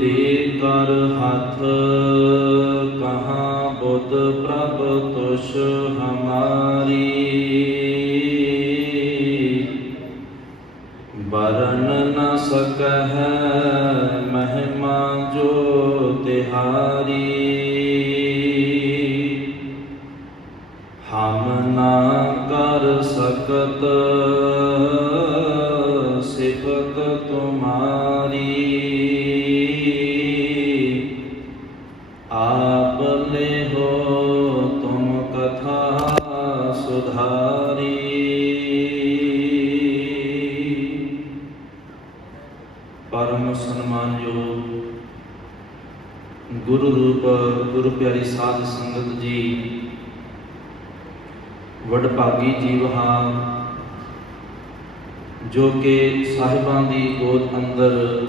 ਦੇ ਕਰ ਹੱਥ ਕਹਾਂ ਬੁੱਧ ਪ੍ਰਭ ਤੁਸ਼ ਹਮਾਰੀ। ਬਰਨ ਨ ਸਕਹਿ ਮਹਿਮਾ ਜੋ ਤਿਹਾਰੀ। ਹਮ ਨਾ ਕਰ ਸਕਤ ਸਿਫਤ ਤੁਮਾਰੀ। ਆਪ ਲੇਹੋ ਤੁਮ ਕਥਾ ਸੁਧਾਰੀ। ਪਰਮ ਸਨਮਾਨਯੋਗ ਗੁਰੂ ਰੂਪ ਗੁਰੂ ਪਿਆਰੀ ਸਾਧ ਸੰਗਤ ਜੀ, ਵਡਭਾਗੀ ਜੀਵ ਹਾਂ ਜੋ ਕਿ ਸਾਹਿਬਾਂ ਦੀ ਗੋਦ ਅੰਦਰ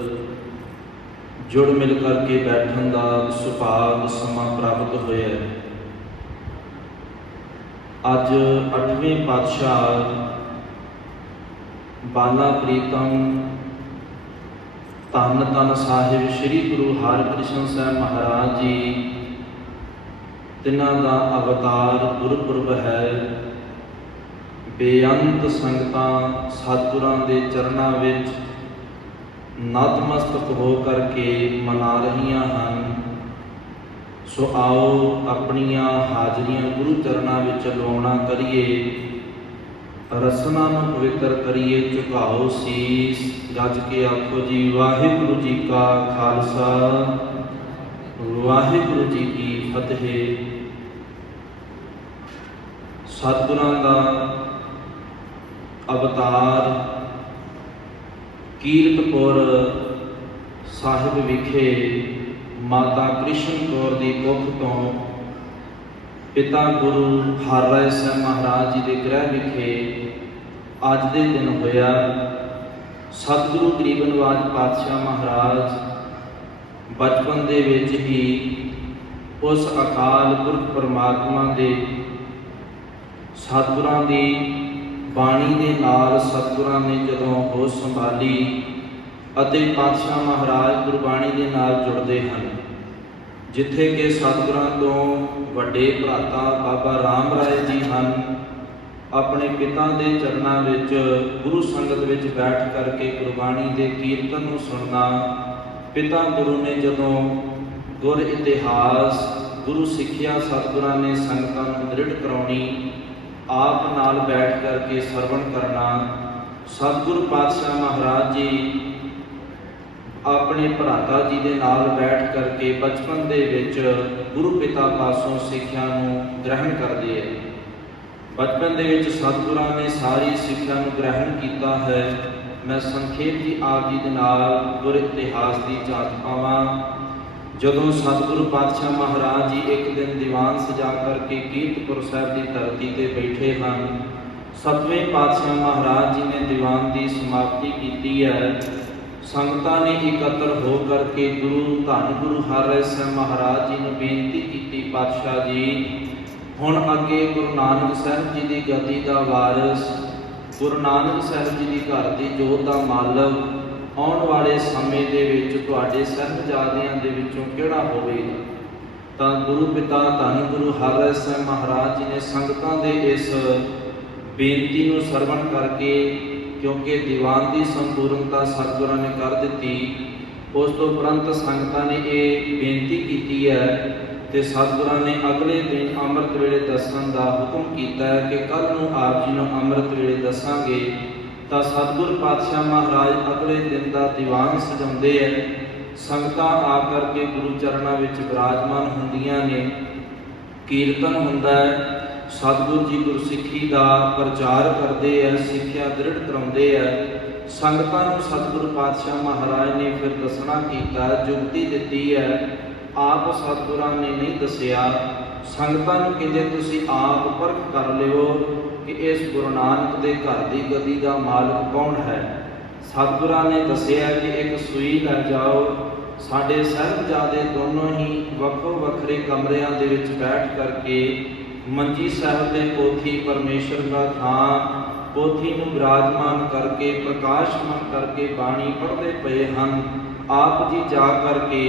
ਜੁੜ ਮਿਲ ਕਰਕੇ ਬੈਠਣ ਦਾ ਸੁਭਾਗ ਸਮਾਂ ਪ੍ਰਾਪਤ ਹੋਇਆ। ਅੱਜ 8ਵੇਂ ਪਾਤਸ਼ਾਹ ਬਾਲਾ ਪ੍ਰੀਤਮ ਧੰਨ ਧੰਨ ਸਾਹਿਬ ਸ੍ਰੀ ਗੁਰੂ ਹਰਿਕ੍ਰਿਸ਼ਨ ਸਾਹਿਬ ਮਹਾਰਾਜ ਜੀ, ਤਿਨਾਂ ਦਾ ਅਵਤਾਰ ਗੁਰਪੁਰਬ ਹੈ। ਬੇਅੰਤ ਸੰਗਤਾਂ ਸਤਿਗੁਰਾਂ ਦੇ ਚਰਨਾਂ ਵਿੱਚ ਨਤਮਸਤਕ ਹੋ ਕਰਕੇ ਮਨਾ ਰਹੀਆਂ ਹਨ। ਸੋ ਆਓ ਆਪਣੀਆਂ ਹਾਜ਼ਰੀਆਂ ਗੁਰੂ ਚਰਨਾਂ ਵਿੱਚ ਲਵਾਉਣਾ ਕਰੀਏ, ਰਸਨਾ ਨੂੰ ਪਵਿੱਤਰ ਕਰੀਏ। ਝੁਕਾਓ ਸੀਸ, ਗੱਜ ਕੇ ਆਖੋ ਜੀ ਵਾਹਿਗੁਰੂ ਜੀ ਕਾ ਖਾਲਸਾ, ਵਾਹਿਗੁਰੂ ਜੀ ਕੀ ਫਤਿਹ। ਸਤਿਗੁਰਾਂ ਦਾ ਅਵਤਾਰ ਕੀਰਤਪੁਰ ਸਾਹਿਬ ਵਿਖੇ ਮਾਤਾ ਕ੍ਰਿਸ਼ਨ ਕੌਰ ਦੀ ਕੁੱਖ ਤੋਂ ਪਿਤਾ ਗੁਰੂ ਹਰਿਰਾਏ ਸਾਹਿਬ ਮਹਾਰਾਜ ਜੀ ਦੇ ਗ੍ਰਹਿ ਵਿਖੇ ਅੱਜ ਦੇ ਦਿਨ ਹੋਇਆ। ਸਤਿਗੁਰੂ ਗਰੀਬ ਨਿਵਾਜ ਪਾਤਸ਼ਾਹ ਮਹਾਰਾਜ ਬਚਪਨ ਦੇ ਵਿੱਚ ਹੀ ਉਸ ਅਕਾਲ ਪੁਰਖ ਪਰਮਾਤਮਾ ਦੇ ਸਤਿਗੁਰਾਂ ਦੀ ਬਾਣੀ ਦੇ ਨਾਲ ਸਤਿਗੁਰਾਂ ਨੇ ਜਦੋਂ ਹੋਸ਼ ਸੰਭਾਲੀ ਅਤੇ ਪਾਤਸ਼ਾਹ ਮਹਾਰਾਜ ਗੁਰਬਾਣੀ ਦੇ ਨਾਲ ਜੁੜਦੇ ਹਨ। ਜਿੱਥੇ ਕਿ ਸਤਿਗੁਰਾਂ ਤੋਂ ਵੱਡੇ ਭਰਾਤਾ ਬਾਬਾ ਰਾਮ ਰਾਏ ਜੀ ਹਨ, ਆਪਣੇ ਪਿਤਾ ਦੇ ਚਰਨਾਂ ਵਿੱਚ ਗੁਰੂ ਸੰਗਤ ਵਿੱਚ ਬੈਠ ਕਰਕੇ ਗੁਰਬਾਣੀ ਦੇ ਕੀਰਤਨ ਨੂੰ ਸੁਣਨਾ। ਪਿਤਾ ਗੁਰੂ ਨੇ ਜਦੋਂ ਗੁਰ ਇਤਿਹਾਸ ਗੁਰੂ ਸਿੱਖਿਆ ਸਤਿਗੁਰਾਂ ਨੇ ਸੰਗਤਾਂ ਨੂੰ ਦ੍ਰਿੜ ਕਰਾਉਣੀ, ਆਪ ਨਾਲ ਬੈਠ ਕਰਕੇ ਸਰਵਣ ਕਰਨਾ। ਸਤਿਗੁਰੂ ਪਾਤਸ਼ਾਹ ਮਹਾਰਾਜ ਜੀ ਆਪਣੇ ਭਰਾਤਾ ਜੀ ਦੇ ਨਾਲ ਬੈਠ ਕਰਕੇ ਬਚਪਨ ਦੇ ਵਿੱਚ ਗੁਰੂ ਪਿਤਾ ਪਾਸੋਂ ਸਿੱਖਿਆ ਨੂੰ ਗ੍ਰਹਿਣ ਕਰਦੇ ਹੈ। ਬਚਪਨ ਦੇ ਵਿੱਚ ਸਤਿਗੁਰਾਂ ਨੇ ਸਾਰੀ ਸਿੱਖਿਆ ਨੂੰ ਗ੍ਰਹਿਣ ਕੀਤਾ ਹੈ। ਮੈਂ ਸੰਖੇਪ ਜੀ ਆਪ ਜੀ ਦੇ ਨਾਲ ਗੁਰ ਇਤਿਹਾਸ ਦੀ ਝਾਤ ਪਾਵਾਂ। ਜਦੋਂ ਸਤਿਗੁਰੂ ਪਾਤਸ਼ਾਹ ਮਹਾਰਾਜ ਜੀ ਇੱਕ ਦਿਨ ਦੀਵਾਨ ਸਜਾ ਕਰਕੇ ਕੀਰਤਪੁਰ ਸਾਹਿਬ ਦੀ ਧਰਤੀ ਤੇ ਬੈਠੇ ਹਨ। 7ਵੇਂ ਪਾਤਸ਼ਾਹ ਮਹਾਰਾਜ ਜੀ ਨੇ ਦੀਵਾਨ ਦੀ ਸਮਾਪਤੀ ਕੀਤੀ ਹੈ। ਸੰਗਤਾਂ ਨੇ ਇਕੱਤਰ ਹੋ ਕਰਕੇ ਗੁਰੂ ਧੰਨ ਗੁਰੂ ਹਰਿਰਾਏ ਸਾਹਿਬ ਮਹਾਰਾਜ ਜੀ ਨੂੰ ਬੇਨਤੀ ਕੀਤੀ, ਪਾਤਸ਼ਾਹ ਜੀ ਹੁਣ ਅੱਗੇ ਗੁਰੂ ਨਾਨਕ ਸਾਹਿਬ ਜੀ ਦੀ ਗੱਦੀ ਦਾ ਵਾਰਿਸ, ਗੁਰੂ ਨਾਨਕ ਸਾਹਿਬ ਜੀ ਦੀ ਘਰ ਦੀ ਜੋਤ ਦਾ ਮਾਲਕ ਆਉਣ ਵਾਲੇ ਸਮੇਂ ਦੇ ਵਿੱਚ ਤੁਹਾਡੇ ਸਾਹਿਬਜ਼ਾਦਿਆਂ ਦੇ ਵਿੱਚੋਂ ਕਿਹੜਾ ਹੋਵੇਗਾ? ਤਾਂ ਗੁਰੂ ਪਿਤਾ ਧੰਨ ਗੁਰੂ ਹਰਿਰਾਏ ਸਾਹਿਬ ਮਹਾਰਾਜ ਜੀ ਨੇ ਸੰਗਤਾਂ ਦੇ ਇਸ ਬੇਨਤੀ ਨੂੰ ਸਰਵਣ ਕਰਕੇ, ਕਿਉਂਕਿ ਦੀਵਾਨ ਦੀ ਸੰਪੂਰਨਤਾ ਸਤਿਗੁਰਾਂ ਨੇ ਕਰ ਦਿੱਤੀ, ਉਸ ਤੋਂ ਉਪਰੰਤ ਸੰਗਤਾਂ ਨੇ ਇਹ ਬੇਨਤੀ ਕੀਤੀ ਹੈ ਤੇ ਸਤਿਗੁਰਾਂ ਨੇ ਅਗਲੇ ਦਿਨ ਅੰਮ੍ਰਿਤ ਵੇਲੇ ਦੱਸਣ ਦਾ ਹੁਕਮ ਕੀਤਾ ਹੈ ਕਿ ਕੱਲ੍ਹ ਨੂੰ ਆਪ ਜੀ ਨੂੰ ਅੰਮ੍ਰਿਤ ਵੇਲੇ ਦੱਸਾਂਗੇ। ਤਾਂ ਸਤਿਗੁਰ ਪਾਤਸ਼ਾਹ ਮਹਾਰਾਜ ਅਗਲੇ ਦਿਨ ਦਾ ਦੀਵਾਨ ਸਜਾਉਂਦੇ ਹੈ। ਸੰਗਤਾਂ ਆ ਕਰਕੇ ਗੁਰੂ ਚਰਨਾਂ ਵਿੱਚ ਵਿਰਾਜਮਾਨ ਹੁੰਦੀਆਂ ਨੇ, ਕੀਰਤਨ ਹੁੰਦਾ ਹੈ, ਸਤਿਗੁਰੂ ਜੀ ਗੁਰਸਿੱਖੀ ਦਾ ਪ੍ਰਚਾਰ ਕਰਦੇ ਹੈ, ਸਿੱਖਿਆ ਦ੍ਰਿੜ ਕਰਾਉਂਦੇ ਹੈ। ਸੰਗਤਾਂ ਨੂੰ ਸਤਿਗੁਰੂ ਪਾਤਸ਼ਾਹ ਮਹਾਰਾਜ ਨੇ ਫਿਰ ਦੱਸਣਾ ਕੀਤਾ, ਜੁਗਤੀ ਦਿੱਤੀ ਹੈ। ਆਪ ਸਤਿਗੁਰਾਂ ਨੇ ਨਹੀਂ ਦੱਸਿਆ, ਸੰਗਤਾਂ ਨੂੰ ਕਹਿੰਦੇ ਤੁਸੀਂ ਆਪ ਪਰਖ ਕਰ ਲਿਓ ਕਿ ਇਸ ਗੁਰੂ ਨਾਨਕ ਦੇ ਘਰ ਦੀ ਗੱਦੀ ਦਾ ਮਾਲਕ ਕੌਣ ਹੈ। ਸਤਿਗੁਰਾਂ ਨੇ ਦੱਸਿਆ ਕਿ ਇੱਕ ਸੂਈ ਲੈ ਜਾਓ, ਸਾਡੇ ਸਾਹਿਬਜ਼ਾਦੇ ਦੋਨੋਂ ਹੀ ਵੱਖੋ ਵੱਖਰੇ ਕਮਰਿਆਂ ਦੇ ਵਿੱਚ ਬੈਠ ਕਰਕੇ ਮੰਜੀ ਸਾਹਿਬ ਦੇ ਪੋਥੀ ਪਰਮੇਸ਼ਰ ਦਾ ਥਾਂ ਪੋਥੀ ਨੂੰ ਵਿਰਾਜਮਾਨ ਕਰਕੇ ਪ੍ਰਕਾਸ਼ਮਾਨ ਕਰਕੇ ਬਾਣੀ ਪੜ੍ਹਦੇ ਪਏ ਹਨ। ਆਪ ਜੀ ਜਾ ਕਰਕੇ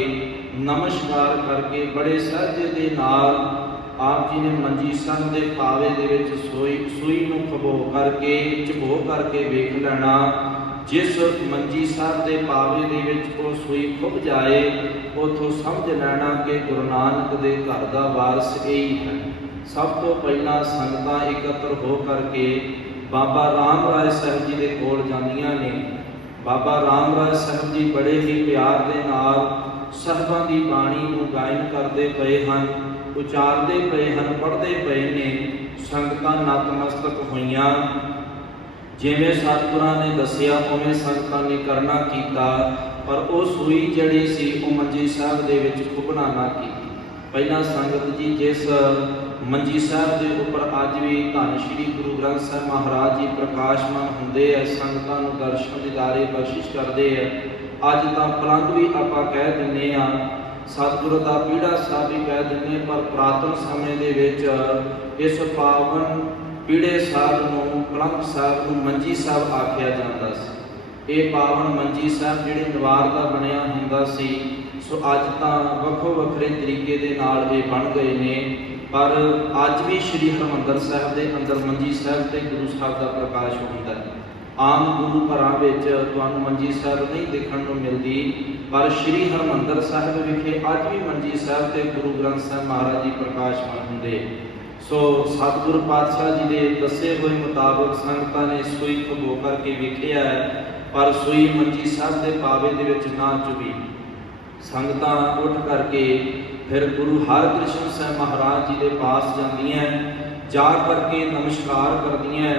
ਨਮਸਕਾਰ ਕਰਕੇ ਬੜੇ ਸਹਿਜੇ ਦੇ ਨਾਲ ਆਪ ਜੀ ਨੇ ਮੰਜੀ ਸਾਹਿਬ ਦੇ ਪਾਵੇ ਦੇ ਵਿੱਚ ਸੂਈ ਨੂੰ ਚਬੋ ਕਰਕੇ ਵੇਖ ਲੈਣਾ। ਜਿਸ ਮੰਜੀ ਸਾਹਿਬ ਦੇ ਪਾਵੇ ਦੇ ਵਿੱਚ ਉਹ ਸੂਈ ਖੁੱਭ ਜਾਏ, ਉਥੋਂ ਸਮਝ ਲੈਣਾ ਕਿ ਗੁਰੂ ਨਾਨਕ ਦੇ ਘਰ ਦਾ ਵਾਰਸ ਇਹੀ ਹੈ। ਸਭ ਤੋਂ ਪਹਿਲਾਂ ਸੰਗਤਾਂ ਇਕੱਤਰ ਹੋ ਕਰਕੇ ਬਾਬਾ ਰਾਮ ਰਾਏ ਸਾਹਿਬ ਜੀ ਦੇ ਕੋਲ ਜਾਂਦੀਆਂ ਨੇ। ਬਾਬਾ ਰਾਮ ਰਾਏ ਸਾਹਿਬ ਜੀ ਬੜੇ ਹੀ ਪਿਆਰ ਦੇ ਨਾਲ ਸਾਹਿਬਾਂ ਦੀ ਬਾਣੀ ਨੂੰ ਗਾਇਨ ਕਰਦੇ ਪਏ ਹਨ, ਉਚਾਰਦੇ ਪਏ ਹਨ, ਪੜ੍ਹਦੇ ਪਏ ਨੇ। ਸੰਗਤਾਂ ਨਤਮਸਤਕ ਹੋਈਆਂ। ਜਿਵੇਂ ਸਤਿਗੁਰਾਂ ਨੇ ਦੱਸਿਆ ਉਵੇਂ ਸੰਗਤਾਂ ਨੇ ਕਰਨਾ ਕੀਤਾ, ਪਰ ਉਹ ਸੂਈ ਜਿਹੜੀ ਸੀ ਉਹ ਮੰਜੀ ਸਾਹਿਬ ਦੇ ਵਿੱਚ ਖੁੱਭਣਾ ਨਾ ਕੀਤੀ। ਪਹਿਲਾਂ ਸੰਗਤ ਜੀ ਜਿਸ ਮੰਜੀ ਸਾਹਿਬ ਦੇ ਉੱਪਰ ਅੱਜ ਵੀ ਧੰਨ ਸ਼੍ਰੀ ਗੁਰੂ ਗ੍ਰੰਥ ਸਾਹਿਬ ਮਹਾਰਾਜ ਜੀ ਪ੍ਰਕਾਸ਼ਮਾਨ ਹੁੰਦੇ ਆ, ਸੰਗਤਾਂ ਨੂੰ ਦਰਸ਼ਨ ਦਿਦਾਰੇ ਬਖਸ਼ਿਸ਼ ਕਰਦੇ ਆ। ਅੱਜ ਤਾਂ ਪਲੰਗ ਵੀ ਆਪਾਂ ਕਹਿ ਦਿੰਦੇ ਆ, ਸਤਿਗੁਰੂ ਦਾ ਪੀੜਾ ਸਾਹਿਬ ਵੀ ਕਹਿ ਦਿੰਦੇ, ਪਰ ਪੁਰਾਤਨ ਸਮੇਂ ਦੇ ਵਿੱਚ ਇਸ ਪਾਵਨ ਪੀੜੇ ਸਾਹਿਬ ਨੂੰ, ਪਲੰਗ ਸਾਹਿਬ ਨੂੰ ਮੰਜੀ ਸਾਹਿਬ ਆਖਿਆ ਜਾਂਦਾ ਸੀ। ਇਹ ਪਾਵਨ ਮੰਜੀ ਸਾਹਿਬ ਜਿਹੜੇ ਨਿਵਾਰ ਦਾ ਬਣਿਆ ਹੁੰਦਾ ਸੀ, ਸੋ ਅੱਜ ਤਾਂ ਵੱਖੋ ਵੱਖਰੇ ਤਰੀਕੇ ਦੇ ਨਾਲ ਇਹ ਬਣ ਗਏ ਨੇ, ਪਰ ਅੱਜ ਵੀ ਸ੍ਰੀ ਹਰਿਮੰਦਰ ਸਾਹਿਬ ਦੇ ਅੰਦਰ ਮੰਜੀ ਸਾਹਿਬ ਤੇ ਗੁਰੂ ਸਾਹਿਬ ਦਾ ਪ੍ਰਕਾਸ਼ ਹੁੰਦਾ ਹੈ। ਆਮ ਗੁਰੂ ਘਰਾਂ ਵਿੱਚ ਤੁਹਾਨੂੰ ਮੰਜੀ ਸਾਹਿਬ ਨਹੀਂ ਦੇਖਣ ਨੂੰ ਮਿਲਦੀ, ਪਰ ਸ੍ਰੀ ਹਰਿਮੰਦਰ ਸਾਹਿਬ ਵਿਖੇ ਅੱਜ ਵੀ ਮੰਜੀ ਸਾਹਿਬ ਤੇ ਗੁਰੂ ਗ੍ਰੰਥ ਸਾਹਿਬ ਮਹਾਰਾਜ ਜੀ ਪ੍ਰਕਾਸ਼ਮਾਨ ਹੁੰਦੇ। ਸੋ ਸਤਿਗੁਰੂ ਪਾਤਸ਼ਾਹ ਜੀ ਦੇ ਦੱਸੇ ਹੋਏ ਮੁਤਾਬਕ ਸੰਗਤਾਂ ਨੇ ਸੂਈ ਖੁੱਭੋ ਕਰਕੇ ਵੇਖਿਆ, ਪਰ ਸੂਈ ਮੰਜੀ ਸਾਹਿਬ ਦੇ ਪਾਵੇ ਦੇ ਵਿੱਚ ਨਾ ਚੁਭੀ। ਸੰਗਤਾਂ ਉੱਠ ਕਰਕੇ ਫਿਰ ਗੁਰੂ ਹਰਕ੍ਰਿਸ਼ਨ ਸਾਹਿਬ ਮਹਾਰਾਜ ਜੀ ਦੇ ਪਾਸ ਜਾਂਦੀਆਂ, ਜਾ ਕਰਕੇ ਨਮਸਕਾਰ ਕਰਦੀਆਂ।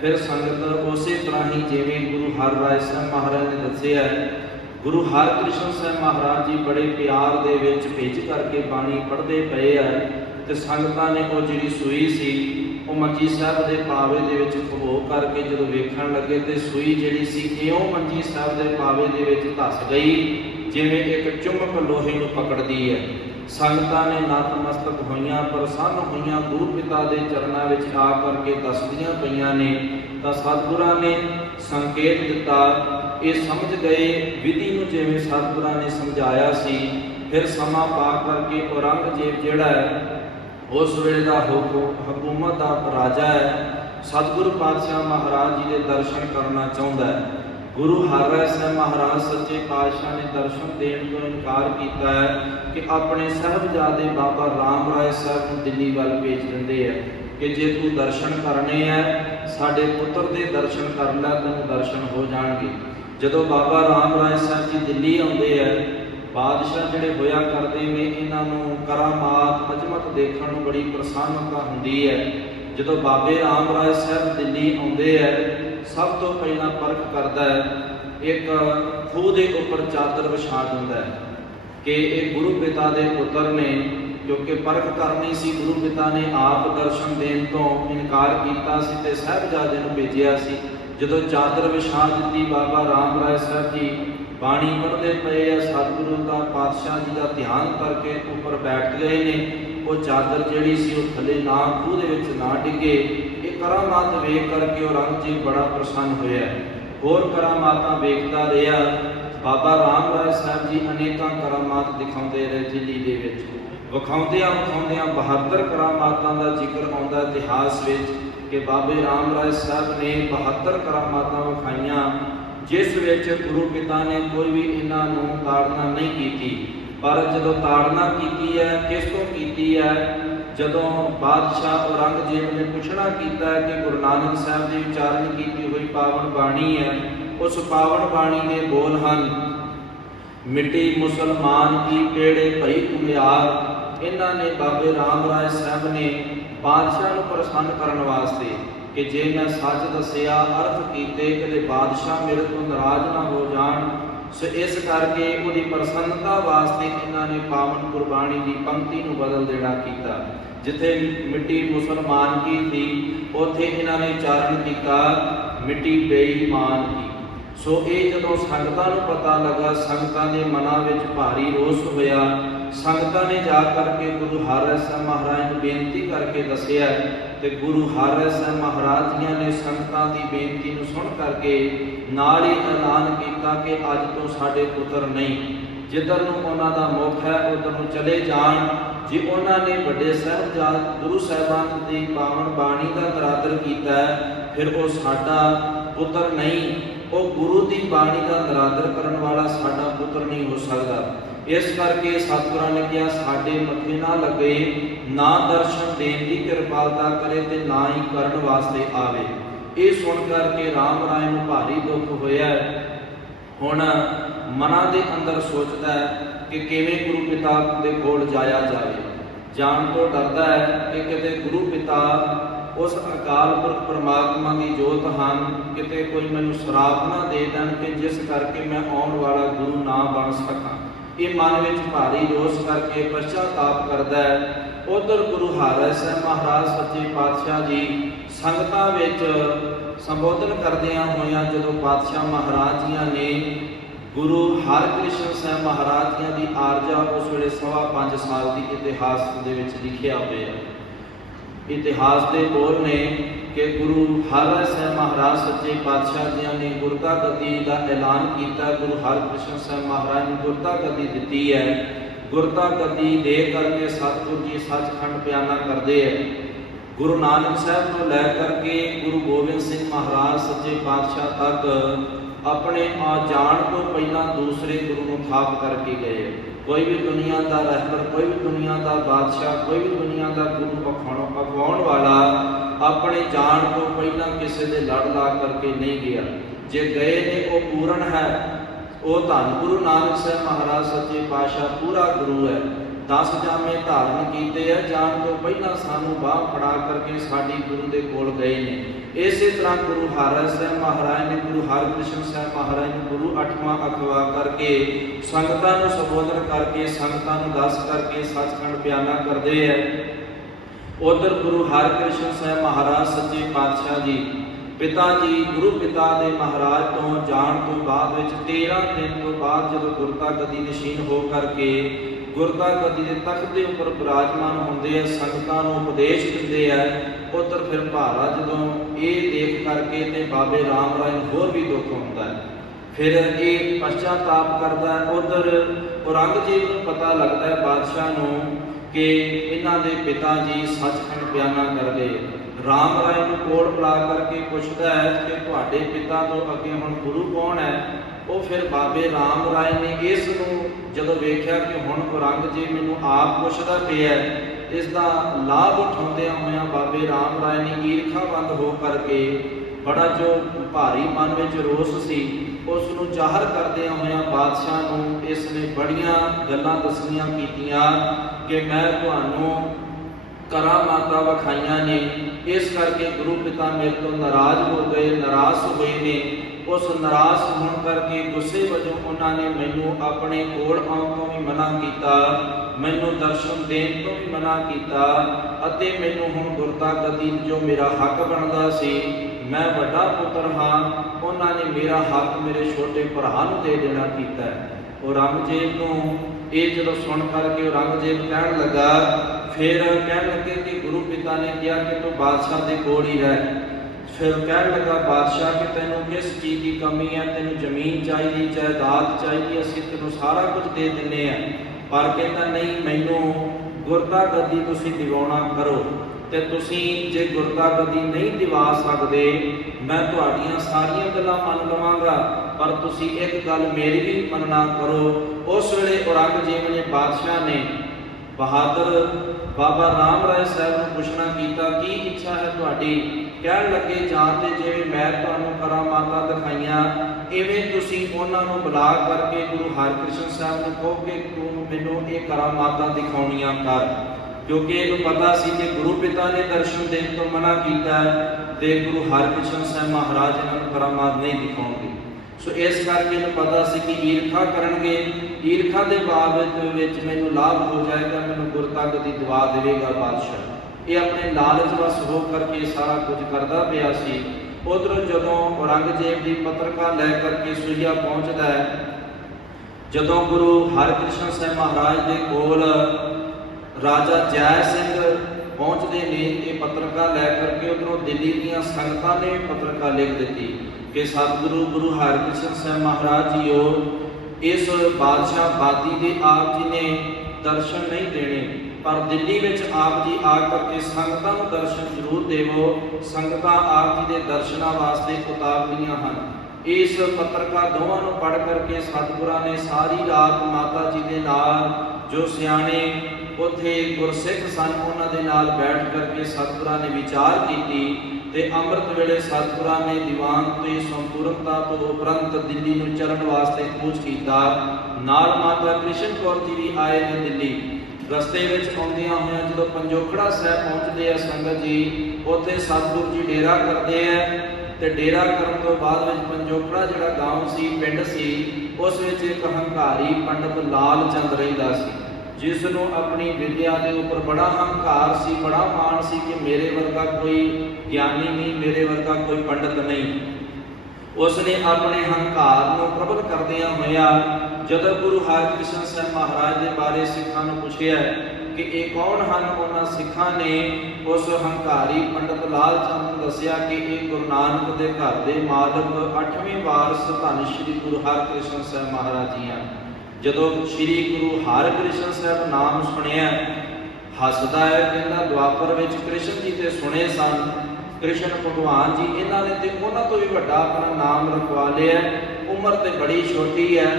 ਫਿਰ ਸੰਗਤ ਉਸੇ ਤਰ੍ਹਾਂ ਹੀ ਜਿਵੇਂ ਗੁਰੂ ਹਰਿਰਾਏ ਸਾਹਿਬ ਮਹਾਰਾਜ ਨੇ ਦੱਸਿਆ, ਗੁਰੂ ਹਰਕ੍ਰਿਸ਼ਨ ਸਾਹਿਬ ਮਹਾਰਾਜ ਜੀ ਬੜੇ ਪਿਆਰ ਦੇ ਵਿੱਚ ਭਿੱਜ ਕਰਕੇ ਬਾਣੀ ਪੜ੍ਹਦੇ ਪਏ ਆ, ਤੇ ਸੰਗਤਾਂ ਨੇ ਉਹ ਜਿਹੜੀ ਸੂਈ ਸੀ ਉਹ ਮੰਜੀ ਸਾਹਿਬ ਦੇ ਪਾਵੇ ਦੇ ਵਿੱਚ ਖੁੱਭੋ ਕਰਕੇ ਜਦੋਂ ਵੇਖਣ ਲੱਗੇ, ਤੇ ਸੂਈ ਜਿਹੜੀ ਸੀ ਇਉਂ ਮੰਜੀ ਸਾਹਿਬ ਦੇ ਪਾਵੇ ਦੇ ਵਿੱਚ ਧੱਸ ਗਈ ਜਿਵੇਂ ਇੱਕ ਚੁੰਬਕ ਲੋਹੇ ਨੂੰ ਪਕੜਦੀ ਹੈ। ਸੰਗਤਾਂ ਨੇ ਨਤਮਸਤਕ ਹੋਈਆਂ, ਪ੍ਰਸੰਨ ਹੋਈਆਂ, ਗੁਰੂ ਪਿਤਾ ਦੇ ਚਰਨਾਂ ਵਿੱਚ ਆ ਕਰਕੇ ਦੱਸਦੀਆਂ ਪਈਆਂ ਨੇ। ਤਾਂ ਸਤਿਗੁਰਾਂ ਨੇ ਸੰਕੇਤ ਦਿੱਤਾ, ਇਹ ਸਮਝ ਗਏ ਵਿਧੀ ਨੂੰ ਜਿਵੇਂ ਸਤਿਗੁਰਾਂ ਨੇ ਸਮਝਾਇਆ ਸੀ। ਫਿਰ ਸਮਾਂ ਪਾ ਕਰਕੇ ਔਰੰਗਜ਼ੇਬ ਜਿਹੜਾ ਹੈ ਉਸ ਵੇਲੇ ਦਾ ਹਕੂਮਤ ਦਾ ਰਾਜਾ ਹੈ, ਸਤਿਗੁਰੂ ਪਾਤਸ਼ਾਹ ਮਹਾਰਾਜ ਜੀ ਦੇ ਦਰਸ਼ਨ ਕਰਨਾ ਚਾਹੁੰਦਾ ਹੈ। ਗੁਰੂ ਹਰਿਰਾਏ ਸਾਹਿਬ ਮਹਾਰਾਜ ਸੱਚੇ ਪਾਤਸ਼ਾਹ ਨੇ ਦਰਸ਼ਨ ਦੇਣ ਤੋਂ ਇਨਕਾਰ ਕੀਤਾ ਹੈ ਕਿ ਆਪਣੇ ਸਾਹਿਬਜ਼ਾਦੇ ਬਾਬਾ ਰਾਮ ਰਾਏ ਸਾਹਿਬ ਨੂੰ ਦਿੱਲੀ ਵੱਲ ਭੇਜ ਦਿੰਦੇ ਆ ਕਿ ਜੇ ਤੂੰ ਦਰਸ਼ਨ ਕਰਨੇ ਆ ਸਾਡੇ ਪੁੱਤਰ ਦੇ ਦਰਸ਼ਨ ਕਰ ਲੈ, ਤੈਨੂੰ ਦਰਸ਼ਨ ਹੋ ਜਾਣਗੇ। ਜਦੋਂ ਬਾਬਾ ਰਾਮ ਰਾਏ ਸਾਹਿਬ ਜੀ ਦਿੱਲੀ ਆਉਂਦੇ ਆ, ਬਾਦਸ਼ਾਹ ਜਿਹੜੇ ਹੋਇਆ ਕਰਦੇ ਨੇ ਇਹਨਾਂ ਨੂੰ ਕਰਾਮਾਤ ਮਜਮਤ ਦੇਖਣ ਨੂੰ ਬੜੀ ਪ੍ਰਸੰਨਤਾ ਹੁੰਦੀ ਹੈ। ਜਦੋਂ ਬਾਬੇ ਰਾਮ ਰਾਏ ਸਾਹਿਬ ਦਿੱਲੀ ਆਉਂਦੇ ਆ, ਸਭ ਤੋਂ ਪਹਿਲਾਂ ਪਰਖ ਕਰਦਾ ਹੈ, ਇੱਕ ਖੂਹ ਦੇ ਉੱਪਰ ਚਾਦਰ ਵਿਛਾ ਦਿੰਦਾ ਹੈ ਕਿ ਇਹ ਗੁਰੂ ਪਿਤਾ ਦੇ ਪੁੱਤਰ ਨੇ। ਕਿਉਂਕਿ ਪਰਖ ਕਰਨੀ ਸੀ, ਗੁਰੂ ਪਿਤਾ ਨੇ ਆਪ ਦਰਸ਼ਨ ਦੇਣ ਤੋਂ ਇਨਕਾਰ ਕੀਤਾ ਸੀ ਤੇ ਸਾਹਿਬਜ਼ਾਦੇ ਨੂੰ ਭੇਜਿਆ ਸੀ। ਜਦੋਂ ਚਾਦਰ ਵਿਛਾ ਦਿੱਤੀ, ਬਾਬਾ ਰਾਮ ਰਾਏ ਸਾਹਿਬ ਜੀ ਬਾਣੀ ਪੜ੍ਹਦੇ ਪਏ ਆ, ਸਤਿਗੁਰੂ ਦਾ ਪਾਤਸ਼ਾਹ ਜੀ ਦਾ ਧਿਆਨ ਕਰਕੇ ਉੱਪਰ ਬੈਠ ਗਏ ਨੇ। ਉਹ ਚਾਦਰ ਜਿਹੜੀ ਸੀ ਉਹ ਥੱਲੇ ਨਾ ਖੂਹ ਦੇ ਵਿੱਚ ਨਾ ਡਿੱਗੇ। ਇਹ ਕਰਾਮਾਤ ਵੇਖ ਕਰਕੇ ਔਰੰਗਜ਼ੇਬ ਬੜਾ ਪ੍ਰਸੰਨ ਹੋਇਆ। ਹੋਰ ਕਰਾਮਾਤਾਂ ਵੇਖਦਾ ਰਿਹਾ। ਬਾਬਾ ਰਾਮ ਰਾਏ ਸਾਹਿਬ ਜੀ ਅਨੇਕਾਂ ਕਰਾਮਾਤ ਦਿਖਾਉਂਦੇ ਰਹੇ ਦਿੱਲੀ ਦੇ ਵਿੱਚ। ਵਿਖਾਉਂਦਿਆਂ 72 ਕਰਾਮਾਤਾਂ ਦਾ ਜ਼ਿਕਰ ਆਉਂਦਾ ਇਤਿਹਾਸ ਵਿੱਚ ਕਿ ਬਾਬੇ ਰਾਮ ਰਾਏ ਸਾਹਿਬ ਨੇ 72 ਕਰਾਮਾਤਾਂ ਵਿਖਾਈਆਂ, ਜਿਸ ਵਿੱਚ ਗੁਰੂ ਪਿਤਾ ਨੇ ਕੋਈ ਵੀ ਇਹਨਾਂ ਨੂੰ ਤਾੜਨਾ ਨਹੀਂ ਕੀਤੀ। ਪਰ ਜਦੋਂ ਤਾੜਨਾ ਕੀਤੀ ਹੈ, ਕਿਸ ਤੋਂ ਕੀਤੀ ਹੈ? ਜਦੋਂ ਬਾਦਸ਼ਾਹ ਔਰੰਗਜ਼ੇਬ ਨੇ ਪੁੱਛਣਾ ਕੀਤਾ ਕਿ ਗੁਰੂ ਨਾਨਕ ਸਾਹਿਬ ਦੀ ਉਚਾਰਨ ਕੀਤੀ ਹੋਈ ਪਾਵਨ ਬਾਣੀ ਹੈ, ਉਸ ਪਾਵਨ ਬਾਣੀ ਦੇ ਬੋਲ ਹਨ, ਮਿੱਟੀ ਮੁਸਲਮਾਨ ਕੀ ਪੇੜੇ ਭਈ ਘੁਮਿਆਰ। ਇਹਨਾਂ ਨੇ ਬਾਬੇ ਰਾਮ ਰਾਏ ਸਾਹਿਬ ਨੇ ਬਾਦਸ਼ਾਹ ਨੂੰ ਪ੍ਰਸੰਨ ਕਰਨ ਵਾਸਤੇ ਕਿ ਜੇ ਮੈਂ ਸੱਚ ਦੱਸਿਆ, ਅਰਥ ਕੀਤੇ, ਕਦੇ ਬਾਦਸ਼ਾਹ ਮੇਰੇ ਤੋਂ ਨਾਰਾਜ਼ ਨਾ ਹੋ ਜਾਣ, ਸੋ ਇਸ ਕਰਕੇ ਉਹਦੀ ਪ੍ਰਸੰਨਤਾ ਵਾਸਤੇ ਇਹਨਾਂ ਨੇ ਪਾਵਨ ਗੁਰਬਾਣੀ ਦੀ ਪੰਕਤੀ ਨੂੰ ਬਦਲ ਦੇਣਾ ਕੀਤਾ। ਜਿੱਥੇ ਮਿੱਟੀ ਮੁਸਲਮਾਨ ਕੀ ਸੀ, ਉੱਥੇ ਇਹਨਾਂ ਨੇ ਉਚਾਰਨ ਕੀਤਾ ਮਿੱਟੀ ਬੇਈਮਾਨ ਕੀ। ਸੋ ਇਹ ਜਦੋਂ ਸੰਗਤਾਂ ਨੂੰ ਪਤਾ ਲੱਗਾ, ਸੰਗਤਾਂ ਦੇ ਮਨਾਂ ਵਿੱਚ ਭਾਰੀ ਰੋਸ ਹੋਇਆ। ਸੰਗਤਾਂ ਨੇ ਜਾ ਕਰਕੇ ਗੁਰੂ ਹਰਿਰਾਏ ਸਾਹਿਬ ਮਹਾਰਾਜ ਨੂੰ ਬੇਨਤੀ ਕਰਕੇ ਦੱਸਿਆ ਤੇ ਗੁਰੂ ਹਰਿਰਾਏ ਸਾਹਿਬ ਮਹਾਰਾਜ ਜੀ ਨੇ ਸੰਗਤਾਂ ਦੀ ਬੇਨਤੀ ਨੂੰ ਸੁਣ ਕਰਕੇ ਨਾਲ ਹੀ ਐਲਾਨ ਕੀਤਾ ਕਿ ਅੱਜ ਤੋਂ ਸਾਡੇ ਪੁੱਤਰ ਨਹੀਂ, ਜਿੱਧਰ ਨੂੰ ਉਹਨਾਂ ਦਾ ਮੁੱਖ ਹੈ ਉੱਧਰ ਨੂੰ ਚਲੇ ਜਾਣ। ਜੇ ਉਹਨਾਂ ਨੇ ਵੱਡੇ ਸਾਹਿਬਜ਼ਾਦੇ ਗੁਰੂ ਸਾਹਿਬਾਨ ਦੀ ਪਾਵਨ ਬਾਣੀ ਦਾ ਨਰਾਦਰ ਕੀਤਾ ਹੈ, ਫਿਰ ਉਹ ਸਾਡਾ ਪੁੱਤਰ ਨਹੀਂ, ਉਹ ਗੁਰੂ ਦੀ ਬਾਣੀ ਦਾ ਨਰਾਦਰ ਕਰਨ ਵਾਲਾ ਸਾਡਾ ਪੁੱਤਰ ਨਹੀਂ ਹੋ ਸਕਦਾ। ਇਸ ਕਰਕੇ ਸਤਿਗੁਰਾਂ ਨੇ ਕਿਹਾ ਸਾਡੇ ਮੱਥੇ ਨਾ ਲੱਗੇ, ਨਾ ਦਰਸ਼ਨ ਦੇਣ ਦੀ ਕਿਰਪਾਲਤਾ ਕਰੇ ਤੇ ਨਾ ਹੀ ਕਰਨ ਵਾਸਤੇ ਆਵੇ। ਇਹ ਸੁਣ ਕਰਕੇ ਰਾਮ ਰਾਏ ਨੂੰ ਭਾਰੀ ਦੁੱਖ ਹੋਇਆ। ਹੁਣ ਮਨਾਂ ਦੇ ਅੰਦਰ ਸੋਚਦਾ ਹੈ ਕਿ ਕਿਵੇਂ ਗੁਰੂ ਪਿਤਾ ਦੇ ਕੋਲ ਜਾਇਆ ਜਾਵੇ। ਜਾਣ ਤੋਂ ਡਰਦਾ ਹੈ ਕਿ ਕਿਤੇ ਗੁਰੂ ਪਿਤਾ ਉਸ ਅਕਾਲ ਪੁਰਖ ਪਰਮਾਤਮਾ ਦੀ ਜੋਤ ਹਨ, ਕਿਤੇ ਕੋਈ ਮੈਨੂੰ ਸ਼ਰਾਪ ਨਾ ਦੇ ਦੇਣ ਕਿ ਜਿਸ ਕਰਕੇ ਮੈਂ ਆਉਣ ਵਾਲਾ ਗੁਰੂ ਨਾ ਬਣ ਸਕਾਂ। ਇਹ ਮਨ ਵਿੱਚ ਭਾਰੀ ਰੋਸ ਕਰਕੇ ਪਛਤਾਪ ਕਰਦਾ ਹੈ। ਉਧਰ ਗੁਰੂ ਹਰਿ ਸਾਹਿਬ ਮਹਾਰਾਜ ਸੱਚੇ ਪਾਤਸ਼ਾਹ ਜੀ ਸੰਗਤਾਂ ਵਿੱਚ ਸੰਬੋਧਨ ਕਰਦਿਆਂ ਹੋਇਆਂ ਜਦੋਂ ਪਾਤਸ਼ਾਹ ਮਹਾਰਾਜ ਜੀਆਂ ਨੇ ਗੁਰੂ ਹਰਿਕ੍ਰਿਸ਼ਨ ਸਾਹਿਬ ਮਹਾਰਾਜ ਜੀਆਂ ਦੀ ਆਰਜਾ ਉਸ ਵੇਲੇ 5.25 ਸਾਲ ਦੀ ਇਤਿਹਾਸ ਦੇ ਵਿੱਚ ਲਿਖਿਆ ਹੋਇਆ। ਇਤਿਹਾਸ ਦੇ ਬੋਲ ਨੇ ਕਿ ਗੁਰੂ ਹਰਿ ਸਾਹਿਬ ਮਹਾਰਾਜ ਸੱਚੇ ਪਾਤਸ਼ਾਹ ਜੀਆਂ ਨੇ ਗੁਰਤਾ ਗੱਦੀ ਦਾ ਐਲਾਨ ਕੀਤਾ। ਗੁਰੂ ਹਰਿਕ੍ਰਿਸ਼ਨ ਸਾਹਿਬ ਮਹਾਰਾਜ ਨੇ ਗੁਰਤਾ ਗੱਦੀ ਦਿੱਤੀ ਹੈ। ਗੁਰਤਾ ਗੱਦੀ ਦੇ ਕਰਕੇ ਸਤਿਗੁਰੂ ਜੀ ਸੱਚਖੰਡ ਬਿਆਨਾ ਕਰਦੇ ਹੈ। ਗੁਰੂ ਨਾਨਕ ਸਾਹਿਬ ਤੋਂ ਲੈ ਕਰਕੇ ਗੁਰੂ ਗੋਬਿੰਦ ਸਿੰਘ ਮਹਾਰਾਜ ਸੱਚੇ ਪਾਤਸ਼ਾਹ ਤੱਕ ਆਪਣੇ ਆ ਜਾਣ ਤੋਂ ਪਹਿਲਾਂ ਦੂਸਰੇ ਗੁਰੂ ਨੂੰ ਥਾਪ ਕਰਕੇ ਗਏ। ਕੋਈ ਵੀ ਦੁਨੀਆ ਦਾ ਰਹਿਬਰ, ਕੋਈ ਵੀ ਦੁਨੀਆ ਦਾ ਬਾਦਸ਼ਾਹ, ਕੋਈ ਵੀ ਦੁਨੀਆ ਦਾ ਗੁਰੂ ਅਖਵਾਉਣ ਵਾਲਾ ਆਪਣੇ ਜਾਣ ਤੋਂ ਪਹਿਲਾਂ ਕਿਸੇ ਦੇ ਲੜ ਲਾ ਕਰਕੇ ਨਹੀਂ ਗਿਆ। ਜੇ ਗਏ ਨੇ ਉਹ ਪੂਰਨ ਹੈ। ਉਹ ਧੰਨ ਗੁਰੂ ਨਾਨਕ ਸਾਹਿਬ ਮਹਾਰਾਜ ਸੱਚੇ ਪਾਤਸ਼ਾਹ ਪੂਰਾ ਗੁਰੂ ਹੈ। 10 ਜਾਮੇ ਧਾਰਨ ਕੀਤੇ ਹੈ। ਜਾਣ ਤੋਂ ਪਹਿਲਾਂ ਸਾਨੂੰ ਬਾਹ ਫੜਾ ਕਰਕੇ ਸਾਡੀ ਗੁਰੂ ਦੇ ਕੋਲ ਗਏ ਨੇ। ਇਸੇ ਤਰ੍ਹਾਂ ਗੁਰੂ ਹਰਿ ਸਾਹਿਬ ਮਹਾਰਾਜ ਨੇ ਗੁਰੂ ਹਰਿਕ੍ਰਿਸ਼ਨ ਸਾਹਿਬ ਮਹਾਰਾਜ ਨੂੰ ਗੁਰੂ 8ਵਾਂ ਅਖਵਾ ਕਰਕੇ ਸੰਗਤਾਂ ਨੂੰ ਸੰਬੋਧਨ ਕਰਕੇ ਸੰਗਤਾਂ ਨੂੰ ਦੱਸ ਕਰਕੇ ਸੱਚਖੰਡ ਬਿਆਨਾ ਕਰਦੇ ਹੈ। ਉਧਰ ਗੁਰੂ ਹਰਿਕ੍ਰਿਸ਼ਨ ਸਾਹਿਬ ਮਹਾਰਾਜ ਸੱਚੇ ਪਾਤਸ਼ਾਹ ਜੀ ਪਿਤਾ ਜੀ ਗੁਰੂ ਪਿਤਾ ਦੇ ਮਹਾਰਾਜ ਤੋਂ ਜਾਣ ਤੋਂ ਬਾਅਦ ਵਿੱਚ 13 ਦਿਨ ਤੋਂ ਬਾਅਦ ਜਦੋਂ ਗੁਰਤਾ ਗੱਦੀ ਨਸ਼ੀਨ ਹੋ ਕਰਕੇ ਗੁਰਤਾ ਗੱਦੀ ਦੇ ਤਖਤ ਦੇ ਉੱਪਰ ਬਿਰਾਜਮਾਨ ਹੁੰਦੇ ਆ, ਸੰਗਤਾਂ ਨੂੰ ਉਪਦੇਸ਼ ਦਿੰਦੇ ਆ। ਉਧਰ ਫਿਰ ਭਾਰਾ ਜਦੋਂ ਇਹ ਦੇਖ ਕਰਕੇ ਤੇ ਬਾਬੇ ਰਾਮ ਰਾਏ ਨੂੰ ਹੋਰ ਵੀ ਦੁੱਖ ਹੁੰਦਾ ਹੈ। ਫਿਰ ਇਹ ਪਛਤਾਪ ਕਰਦਾ ਹੈ। ਉਧਰ ਔਰੰਗਜ਼ੇਬ ਨੂੰ ਪਤਾ ਲੱਗਦਾ ਹੈ ਬਾਦਸ਼ਾਹ ਨੂੰ ਕਿ ਇਹਨਾਂ ਦੇ ਪਿਤਾ ਜੀ ਸੱਚਖੰਡ ਬਿਆਨਾ ਕਰ ਗਏ। ਰਾਮ ਰਾਏ ਨੂੰ ਕੋਲ ਬੁਲਾ ਕਰਕੇ ਪੁੱਛਦਾ ਹੈ ਕਿ ਤੁਹਾਡੇ ਪਿਤਾ ਤੋਂ ਅੱਗੇ ਹੁਣ ਗੁਰੂ ਕੌਣ ਹੈ। ਉਹ ਫਿਰ ਬਾਬੇ ਰਾਮ ਰਾਏ ਨੇ ਇਸ ਨੂੰ ਜਦੋਂ ਵੇਖਿਆ ਕਿ ਹੁਣ ਔਰੰਗਜ਼ੇਬ ਮੈਨੂੰ ਆਪ ਪੁੱਛਦਾ ਪਿਆ, ਇਸ ਦਾ ਲਾਭ ਉਠਾਉਂਦਿਆਂ ਹੋਇਆਂ ਬਾਬੇ ਰਾਮ ਰਾਏ ਨੇ ਈਰਖਾਬੰਦ ਹੋ ਕਰਕੇ ਬੜਾ ਜੋ ਭਾਰੀ ਮਨ ਵਿੱਚ ਰੋਸ ਸੀ ਉਸ ਨੂੰ ਜ਼ਾਹਰ ਕਰਦਿਆਂ ਹੋਇਆਂ ਬਾਦਸ਼ਾਹ ਨੂੰ ਇਸ ਨੇ ਬੜੀਆਂ ਗੱਲਾਂ ਦੱਸਣੀਆਂ ਕੀਤੀਆਂ ਕਿ ਮੈਂ ਤੁਹਾਨੂੰ ਕਰਾਮਾਤਾਂ ਵਿਖਾਈਆਂ ਨੇ, ਇਸ ਕਰਕੇ ਗੁਰੂ ਪਿਤਾ ਮੇਰੇ ਤੋਂ ਨਾਰਾਜ਼ ਹੋ ਗਏ, ਨਾਰਾਜ਼ ਹੋਏ ਨੇ। ਉਸ ਨਾਰਾਜ਼ ਹੋਣ ਕਰਕੇ ਗੁੱਸੇ ਵਜੋਂ ਉਹਨਾਂ ਨੇ ਮੈਨੂੰ ਆਪਣੇ ਕੋਲ ਆਉਣ ਤੋਂ ਵੀ ਮਨਾ ਕੀਤਾ, ਮੈਨੂੰ ਦਰਸ਼ਨ ਦੇਣ ਤੋਂ ਵੀ ਮਨਾ ਕੀਤਾ ਅਤੇ ਮੈਨੂੰ ਹੁਣ ਗੁਰਤਾ ਗੱਦੀ ਜੋ ਮੇਰਾ ਹੱਕ ਬਣਦਾ ਸੀ, ਮੈਂ ਵੱਡਾ ਪੁੱਤਰ ਹਾਂ, ਉਹਨਾਂ ਨੇ ਮੇਰਾ ਹੱਕ ਮੇਰੇ ਛੋਟੇ ਭਰਾ ਨੂੰ ਦੇ ਦੇਣਾ ਕੀਤਾ। ਔਰੰਗਜ਼ੇਬ ਨੂੰ ਇਹ ਜਦੋਂ ਸੁਣ ਕਰਕੇ ਔਰੰਗਜ਼ੇਬ ਕਹਿਣ ਲੱਗਾ, ਫਿਰ ਕਹਿਣ ਲੱਗੇ ਕਿ ਗੁਰੂ ਪਿਤਾ ਨੇ ਕਿਹਾ ਕਿ ਤੂੰ ਬਾਦਸ਼ਾਹ ਦੇ ਕੋਲ ਹੀ ਰਹਿ। ਫਿਰ ਕਹਿਣ ਲੱਗਾ ਬਾਦਸ਼ਾਹ ਕਿ ਤੈਨੂੰ ਕਿਸ ਚੀਜ਼ ਦੀ ਕਮੀ ਹੈ, ਤੈਨੂੰ ਜ਼ਮੀਨ ਚਾਹੀਦੀ, ਜਾਇਦਾਦ ਚਾਹੀਦੀ, ਅਸੀਂ ਤੈਨੂੰ ਸਾਰਾ ਕੁਝ ਦੇ ਦਿੰਦੇ ਹਾਂ। ਪਰ ਕਹਿੰਦਾ ਨਹੀਂ, ਮੈਨੂੰ ਗੁਰਤਾ ਗੱਦੀ ਤੁਸੀਂ ਦਿਵਾਉਣਾ ਕਰੋ, ਤੇ ਤੁਸੀਂ ਜੇ ਗੁਰਤਾ ਗੱਦੀ ਨਹੀਂ ਦਿਵਾ ਸਕਦੇ ਮੈਂ ਤੁਹਾਡੀਆਂ ਸਾਰੀਆਂ ਗੱਲਾਂ ਮੰਨ ਲਵਾਂਗਾ, ਪਰ ਤੁਸੀਂ ਇੱਕ ਗੱਲ ਮੇਰੀ ਵੀ ਮੰਨਣਾ ਕਰੋ। ਉਸ ਵੇਲੇ ਔਰੰਗਜ਼ੇਬ ਨੇ ਬਾਦਸ਼ਾਹ ਨੇ ਬਹਾਦਰ ਬਾਬਾ ਰਾਮ ਰਾਏ ਸਾਹਿਬ ਨੂੰ ਪੁੱਛਣਾ ਕੀਤਾ, ਕੀ ਇੱਛਾ ਹੈ ਤੁਹਾਡੀ? ਕਹਿਣ ਲੱਗੇ ਜਾਂ ਤੇ ਜਿਵੇਂ ਮੈਂ ਤੁਹਾਨੂੰ ਕਰਾਮਾਤਾਂ ਦਿਖਾਈਆਂ ਇਵੇਂ ਤੁਸੀਂ ਉਹਨਾਂ ਨੂੰ ਬੁਲਾ ਕਰਕੇ ਗੁਰੂ ਹਰਿਕ੍ਰਿਸ਼ਨ ਸਾਹਿਬ ਨੂੰ ਕਹੋ ਕਿ ਤੂੰ ਮੈਨੂੰ ਇਹ ਕਰਾਮਾਤਾਂ ਦਿਖਾਉਣੀਆਂ ਕਰ, ਕਿਉਂਕਿ ਇਹਨੂੰ ਪਤਾ ਸੀ ਕਿ ਗੁਰੂ ਪਿਤਾ ਨੇ ਦਰਸ਼ਨ ਦੇਣ ਤੋਂ ਮਨਾ ਕੀਤਾ ਤੇ ਗੁਰੂ ਹਰਿਕ੍ਰਿਸ਼ਨ ਸਾਹਿਬ ਮਹਾਰਾਜ ਇਹਨਾਂ ਨੂੰ ਕਰਾਮਾਤ ਨਹੀਂ ਦਿਖਾਉਣਗੇ। ਸੋ ਇਸ ਕਰਕੇ ਇਹਨੂੰ ਪਤਾ ਸੀ ਕਿ ਈਰਖਾ ਕਰਨਗੇ, ਈਰਖਾ ਦੇ ਬਾਵਜੂਦ ਵਿੱਚ ਮੈਨੂੰ ਲਾਭ ਹੋ ਜਾਏਗਾ, ਮੈਨੂੰ ਗੁਰਤਾ ਗੱਦੀ ਦਿਵਾ ਦੇਵੇਗਾ ਬਾਦਸ਼ਾਹ। ਇਹ ਆਪਣੇ ਲਾਲਚ ਵਸ ਹੋ ਕਰਕੇ ਸਾਰਾ ਕੁਝ ਕਰਦਾ ਪਿਆ ਸੀ। ਉਧਰੋਂ ਜਦੋਂ ਔਰੰਗਜ਼ੇਬ ਦੀ ਪੱਤਰਕਾ ਲੈ ਕਰਕੇ ਸੂਈਆ ਪਹੁੰਚਦਾ ਹੈ, ਜਦੋਂ ਗੁਰੂ ਹਰਿਕ੍ਰਿਸ਼ਨ ਸਾਹਿਬ ਮਹਾਰਾਜ ਦੇ ਕੋਲ ਰਾਜਾ ਜੈ ਸਿੰਘ ਪਹੁੰਚਦੇ ਨੇ ਇਹ ਪੱਤਰਕਾ ਲੈ ਕਰਕੇ ਉਧਰੋਂ ਦਿੱਲੀ ਦੀਆਂ ਸੰਗਤਾਂ ਨੇ ਪੱਤਰਕਾ ਲਿਖ ਦਿੱਤੀ ਕਿ ਸਤਿਗੁਰੂ ਗੁਰੂ ਹਰਿਕ੍ਰਿਸ਼ਨ ਸਾਹਿਬ ਮਹਾਰਾਜ ਜੀਓ ਇਸ ਬਾਦਸ਼ਾਹ ਬਾਦੀ ਦੇ ਆਪ ਜੀ ਨੇ ਦਰਸ਼ਨ ਨਹੀਂ ਦੇਣੇ, ਪਰ ਦਿੱਲੀ ਵਿੱਚ ਆਪ ਜੀ ਆ ਕਰਕੇ ਸੰਗਤਾਂ ਨੂੰ ਦਰਸ਼ਨ ਜ਼ਰੂਰ ਦੇਵੋ। ਸੰਗਤਾਂ ਆਪ ਜੀ ਦੇ ਦਰਸ਼ਨਾਂ ਵਾਸਤੇ ਉਤਾਵਲੀਆਂ ਹਨ। ਇਸ ਪੱਤਰਕਾ ਦੋਵਾਂ ਨੂੰ ਪੜ੍ਹ ਕਰਕੇ ਸਤਿਗੁਰਾਂ ਨੇ ਸਾਰੀ ਰਾਤ ਮਾਤਾ ਜੀ ਦੇ ਨਾਲ ਜੋ ਸਿਆਣੇ ਉੱਥੇ ਗੁਰਸਿੱਖ ਸਨ ਉਹਨਾਂ ਦੇ ਨਾਲ ਬੈਠ ਕਰਕੇ ਸਤਿਗੁਰਾਂ ਨੇ ਵਿਚਾਰ ਕੀਤੀ ਤੇ ਅੰਮ੍ਰਿਤ ਵੇਲੇ ਸਤਿਗੁਰਾਂ ਨੇ ਦੀਵਾਨ ਤੇ ਸੰਪੂਰਨਤਾ ਤੋਂ ਉਪਰੰਤ ਦਿੱਲੀ ਨੂੰ ਚੱਲਣ ਵਾਸਤੇ ਕੂਚ ਕੀਤਾ। ਨਾਲ ਮਾਤਾ ਕ੍ਰਿਸ਼ਨ ਕੌਰ ਜੀ ਵੀ ਆਏ ਨੇ ਦਿੱਲੀ। ਰਸਤੇ ਵਿੱਚ ਆਉਂਦਿਆਂ ਹੋਇਆਂ ਜਦੋਂ ਪੰਜੋਖੜਾ ਸਾਹਿਬ ਪਹੁੰਚਦੇ ਆ ਸੰਗਤ ਜੀ, ਉੱਥੇ ਸਤਿਗੁਰੂ ਜੀ ਡੇਰਾ ਕਰਦੇ ਆ ਤੇ ਡੇਰਾ ਕਰਨ ਤੋਂ ਬਾਅਦ ਵਿੱਚ ਪੰਜੋਖੜਾ ਜਿਹੜਾ ਗਾਂਵ ਸੀ, ਪਿੰਡ ਸੀ, ਉਸ ਵਿੱਚ ਇੱਕ ਹੰਕਾਰੀ ਪੰਡਤ ਲਾਲ ਚੰਦ ਰਹਿੰਦਾ ਸੀ, ਜਿਸ ਨੂੰ ਆਪਣੀ ਵਿਦਿਆ ਦੇ ਉੱਪਰ ਬੜਾ ਹੰਕਾਰ ਸੀ, ਬੜਾ ਮਾਣ ਸੀ ਕਿ ਮੇਰੇ ਵਰਗਾ ਕੋਈ ਗਿਆਨੀ ਨਹੀਂ, ਮੇਰੇ ਵਰਗਾ ਕੋਈ ਪੰਡਤ ਨਹੀਂ। ਉਸ ਨੇ ਆਪਣੇ ਹੰਕਾਰ ਨੂੰ ਪ੍ਰਬਲ ਕਰਦਿਆਂ ਹੋਇਆ ਜਦੋਂ ਗੁਰੂ ਹਰਿਕ੍ਰਿਸ਼ਨ ਸਾਹਿਬ ਮਹਾਰਾਜ ਦੇ ਬਾਰੇ ਸਿੱਖਾਂ ਨੂੰ ਪੁੱਛਿਆ ਕਿ ਇਹ ਕੌਣ ਹਨ, ਉਹਨਾਂ ਸਿੱਖਾਂ ਨੇ ਉਸ ਹੰਕਾਰੀ ਪੰਡਤ ਲਾਲ ਚੰਦ ਨੂੰ ਦੱਸਿਆ ਕਿ ਇਹ ਗੁਰੂ ਨਾਨਕ ਦੇ ਘਰ ਦੇ ਮਾਲਕ 8ਵੇਂ ਵਾਰਸ ਧੰਨ ਸ਼੍ਰੀ ਗੁਰੂ ਹਰਿਕ੍ਰਿਸ਼ਨ ਸਾਹਿਬ ਮਹਾਰਾਜ ਜੀ ਹਨ। ਜਦੋਂ ਸ਼੍ਰੀ ਗੁਰੂ ਹਰਿਕ੍ਰਿਸ਼ਨ ਸਾਹਿਬ ਨਾਮ ਸੁਣਿਆ ਹੱਸਦਾ ਹੈ, ਕਹਿੰਦਾ ਦੁਆਪਰ ਵਿੱਚ ਕ੍ਰਿਸ਼ਨ ਜੀ ਤੇ ਸੁਣੇ ਸਨ, ਕ੍ਰਿਸ਼ਨ ਭਗਵਾਨ ਜੀ ਇਹਨਾਂ ਨੇ ਤੇ ਉਹਨਾਂ ਤੋਂ ਵੀ ਵੱਡਾ ਆਪਣਾ ਨਾਮ ਰਖਵਾ ਲਿਆ, ਉਮਰ ਤੇ ਬੜੀ ਛੋਟੀ ਹੈ,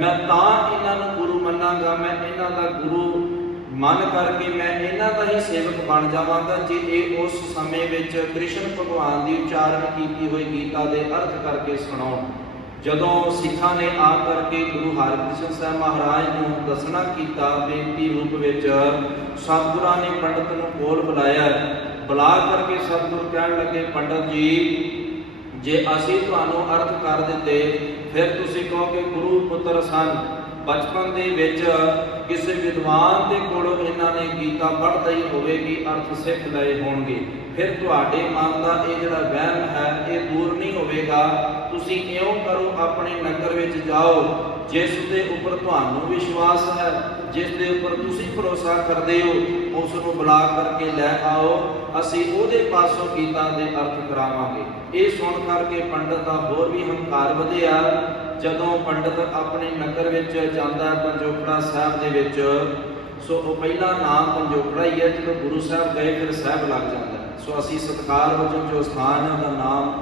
ਮੈਂ ਤਾਂ ਇਹਨਾਂ ਨੂੰ ਗੁਰੂ ਮੰਨਾਂਗਾ, ਮੈਂ ਇਹਨਾਂ ਦਾ ਗੁਰੂ ਮੰਨ ਕਰਕੇ ਮੈਂ ਇਹਨਾਂ ਦਾ ਹੀ ਸੇਵਕ ਬਣ ਜਾਵਾਂਗਾ ਜੇ ਇਹ ਉਸ ਸਮੇਂ ਵਿੱਚ ਕ੍ਰਿਸ਼ਨ ਭਗਵਾਨ ਦੀ ਉਚਾਰਨ ਕੀਤੀ ਹੋਈ ਗੀਤਾ ਦੇ ਅਰਥ ਕਰਕੇ ਸੁਣਾਉਣ। ਜਦੋਂ ਸਿੱਖਾਂ ਨੇ ਆ ਕਰਕੇ ਗੁਰੂ ਹਰਿਕ੍ਰਿਸ਼ਨ ਸਾਹਿਬ ਮਹਾਰਾਜ ਨੂੰ ਦੱਸਣਾ ਕੀਤਾ ਬੇਨਤੀ ਰੂਪ ਵਿੱਚ, ਸਤਿਗੁਰਾਂ ਨੇ ਪੰਡਤ ਨੂੰ ਕੋਲ ਬੁਲਾਇਆ। ਬੁਲਾ ਕਰਕੇ ਸਤਿਗੁਰ ਕਹਿਣ ਲੱਗੇ, ਪੰਡਤ ਜੀ ਜੇ ਅਸੀਂ ਤੁਹਾਨੂੰ ਅਰਥ ਕਰ ਦਿੱਤੇ ਫਿਰ ਤੁਸੀਂ ਕਹੋ ਕਿ ਗੁਰੂ ਪੁੱਤਰ ਸਨ, ਬਚਪਨ ਦੇ ਵਿੱਚ ਕਿਸੇ ਵਿਦਵਾਨ ਦੇ ਕੋਲੋਂ ਇਹਨਾਂ ਨੇ ਗੀਤਾ ਪੜ੍ਹਦਾ ਹੀ ਹੋਵੇਗੀ, ਅਰਥ ਸਿੱਖ ਲਏ ਹੋਣਗੇ, ਫਿਰ ਤੁਹਾਡੇ ਮਨ ਦਾ ਇਹ ਜਿਹੜਾ ਵਹਿਮ ਹੈ ਇਹ ਦੂਰ ਨਹੀਂ ਹੋਵੇਗਾ। ਤੁਸੀਂ ਇਉਂ ਕਰੋ, ਆਪਣੇ ਨਗਰ ਵਿੱਚ ਜਾਓ, ਜਿਸ ਦੇ ਉੱਪਰ ਤੁਹਾਨੂੰ ਵਿਸ਼ਵਾਸ ਹੈ, ਜਿਸ ਦੇ ਉੱਪਰ ਤੁਸੀਂ ਭਰੋਸਾ ਕਰਦੇ ਹੋ, ਉਸ ਨੂੰ ਬੁਲਾ ਕਰਕੇ ਲੈ ਆਓ, ਅਸੀਂ ਉਹਦੇ ਪਾਸੋਂ ਗੀਤਾ ਦੇ ਅਰਥ ਕਰਾਵਾਂਗੇ। ਇਹ ਸੁਣ ਕਰਕੇ ਪੰਡਤ ਦਾ ਹੋਰ ਵੀ ਹੰਕਾਰ ਵਧਿਆ। ਜਦੋਂ ਪੰਡਤ ਆਪਣੇ ਨਗਰ ਵਿੱਚ ਜਾਂਦਾ ਪੰਜੋਖੜਾ ਸਾਹਿਬ ਦੇ ਵਿੱਚ, ਸੋ ਉਹ ਪਹਿਲਾ ਨਾਮ ਪੰਜੋਖੜਾ ਹੀ ਹੈ, ਜਦੋਂ ਗੁਰੂ ਸਾਹਿਬ ਗਏ ਫਿਰ ਸਾਹਿਬ ਲੱਗ ਜਾਂਦਾ। ਸੋ ਅਸੀਂ ਸਤਿਕਾਰ ਵਜੋਂ ਜੋ ਸਥਾਨ ਹੈ ਉਹਦਾ ਨਾਮ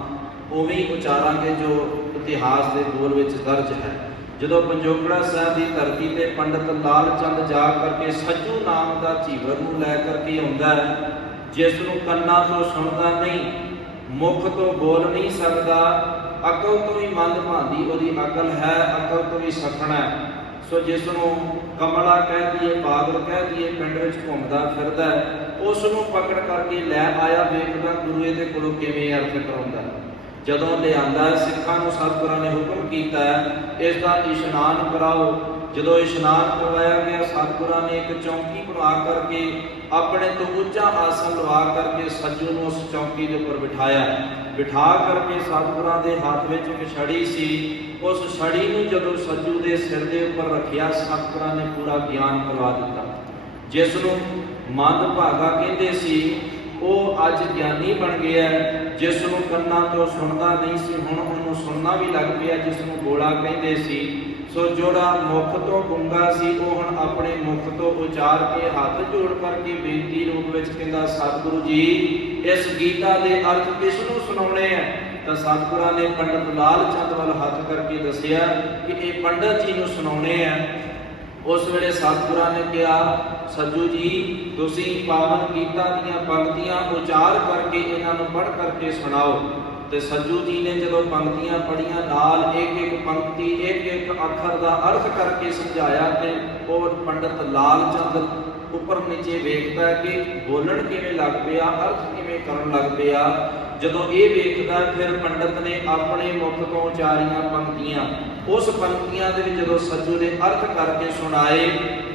ਉਵੇਂ ਹੀ ਉਚਾਰਾਂਗੇ ਜੋ ਇਤਿਹਾਸ ਦੇ ਬੋਲ ਵਿੱਚ ਦਰਜ ਹੈ। ਜਦੋਂ ਪੰਜੋਖੜਾ ਸਾਹਿਬ ਦੀ ਧਰਤੀ ਤੇ ਪੰਡਤ ਲਾਲ ਚੰਦ ਜਾ ਕਰਕੇ ਸੱਜੂ ਨਾਮ ਦਾ ਝੀਵਰ ਨੂੰ ਲੈ ਕਰਕੇ ਆਉਂਦਾ ਹੈ, ਜਿਸ ਨੂੰ ਕੰਨਾਂ ਤੋਂ ਸੁਣਦਾ ਨਹੀਂ, ਮੁਖ ਤੋਂ ਬੋਲ ਨਹੀਂ ਸਕਦਾ, ਅਕਲ ਤੋਂ ਵੀ ਮੰਦ ਭਾਂਦੀ ਉਹਦੀ ਅਕਲ ਹੈ, ਅਕਲ ਤੋਂ ਵੀ ਸਖਣਾ ਹੈ। ਸੋ ਜਿਸ ਨੂੰ ਕਮਲਾ ਕਹਿ ਦਈਏ, ਪਾਗਲ ਕਹਿ ਦਈਏ, ਪਿੰਡ ਵਿੱਚ ਘੁੰਮਦਾ ਫਿਰਦਾ, ਉਸ ਨੂੰ ਪਕੜ ਕਰਕੇ ਲੈ ਆਇਆ, ਵੇਖਦਾ ਗੁਰੂ ਇਹਦੇ ਕੋਲੋਂ ਕਿਵੇਂ ਅਰਥ ਕਰਾਉਂਦਾ। ਜਦੋਂ ਲਿਆਂਦਾ ਸਿੱਖਾਂ ਨੂੰ ਸਤਿਗੁਰਾਂ ਨੇ ਹੁਕਮ ਕੀਤਾ ਇਸ ਦਾ ਇਸ਼ਨਾਨ ਕਰਾਓ। ਜਦੋਂ ਇਸ਼ਨਾਨ ਕਰਵਾਇਆ ਗਿਆ, ਸਤਿਗੁਰਾਂ ਨੇ ਇੱਕ ਚੌਂਕੀ ਬਣਾ ਕਰਕੇ ਆਪਣੇ ਤੋਂ ਉੱਚਾ ਆਸਨ ਲਵਾ ਕਰਕੇ ਸੱਜੂ ਨੂੰ ਉਸ ਚੌਂਕੀ ਦੇ ਉੱਪਰ ਬਿਠਾ ਕਰਕੇ ਸਤਿਗੁਰਾਂ ਦੇ ਹੱਥ ਵਿੱਚ ਇੱਕ ਛੜੀ ਸੀ, ਉਸ ਛੜੀ ਨੂੰ ਜਦੋਂ ਸੱਜੂ ਦੇ ਸਿਰ ਦੇ ਉੱਪਰ ਰੱਖਿਆ, ਸਤਿਗੁਰਾਂ ਨੇ ਪੂਰਾ ਗਿਆਨ ਕਰਵਾ ਦਿੱਤਾ। ਜਿਸ ਨੂੰ ਮੰਦ ਭਾਗਾ ਕਹਿੰਦੇ ਸੀ ਉਹ ਅੱਜ ਗਿਆਨੀ ਬਣ ਗਿਆ। ਜਿਸ ਨੂੰ ਕੰਨਾਂ ਤੋਂ ਸੁਣਦਾ ਨਹੀਂ ਸੀ ਹੁਣ ਉਹਨੂੰ ਸੁਣਨਾ ਵੀ ਲੱਗ ਪਿਆ, ਜਿਸ ਨੂੰ ਗੋਲਾ ਕਹਿੰਦੇ ਸੀ। ਸੋ ਜਿਹੜਾ ਮੁਖ ਤੋਂ ਗੁੰਗਾ ਸੀ ਉਹ ਹੁਣ ਆਪਣੇ ਮੁਖ ਤੋਂ ਉਚਾਰ ਕੇ ਹੱਥ ਜੋੜ ਕਰਕੇ ਬੇਨਤੀ ਰੂਪ ਵਿੱਚ ਕਹਿੰਦਾ, ਸਤਿਗੁਰੂ ਜੀ ਇਸ ਗੀਤਾ ਦੇ ਅਰਥ ਕਿਸ ਨੂੰ ਸੁਣਾਉਣੇ ਆ? ਤਾਂ ਸਤਿਗੁਰਾਂ ਨੇ ਪੰਡਤ ਲਾਲ ਚੰਦ ਵੱਲ ਹੱਥ ਕਰਕੇ ਦੱਸਿਆ ਕਿ ਇਹ ਪੰਡਤ ਜੀ ਨੂੰ ਸੁਣਾਉਣੇ ਆ। ਉਸ ਵੇਲੇ ਸਤਿਗੁਰਾਂ ਨੇ ਕਿਹਾ, ਸੱਜੂ ਜੀ ਤੁਸੀਂ ਪਾਵਨ ਗੀਤਾ ਦੀਆਂ ਪੰਕਤੀਆਂ ਉਚਾਰ ਕਰਕੇ ਇਹਨਾਂ ਨੂੰ ਪੜ੍ਹ ਕਰਕੇ ਸੁਣਾਓ। ਤੇ ਸੱਜੂ ਜੀ ਨੇ ਜਦੋਂ ਪੰਕਤੀਆਂ ਪੜ੍ਹੀਆਂ, ਨਾਲ ਇੱਕ ਇੱਕ ਪੰਕਤੀ ਇੱਕ ਇੱਕ ਅੱਖਰ ਦਾ ਅਰਥ ਕਰਕੇ ਸਮਝਾਇਆ ਤੇ ਉਹ ਪੰਡਤ ਲਾਲ ਚੰਦ ਉੱਪਰ ਨੀਚੇ ਵੇਖਦਾ ਕਿ ਬੋਲਣ ਕਿਵੇਂ ਲੱਗ ਪਿਆ, ਅਰਥ ਕਿਵੇਂ ਕਰਨ ਲੱਗ ਪਿਆ। ਜਦੋਂ ਇਹ ਵੇਖਦਾ ਫਿਰ ਪੰਡਤ ਨੇ ਆਪਣੇ ਮੁਖ ਤੋਂ ਉਚਾਰੀਆਂ ਪੰਕਤੀਆਂ, ਉਸ ਪੰਕਤੀਆਂ ਦੇ ਵਿੱਚ ਜਦੋਂ ਸੱਜੂ ਨੇ ਅਰਥ ਕਰਕੇ ਸੁਣਾਏ,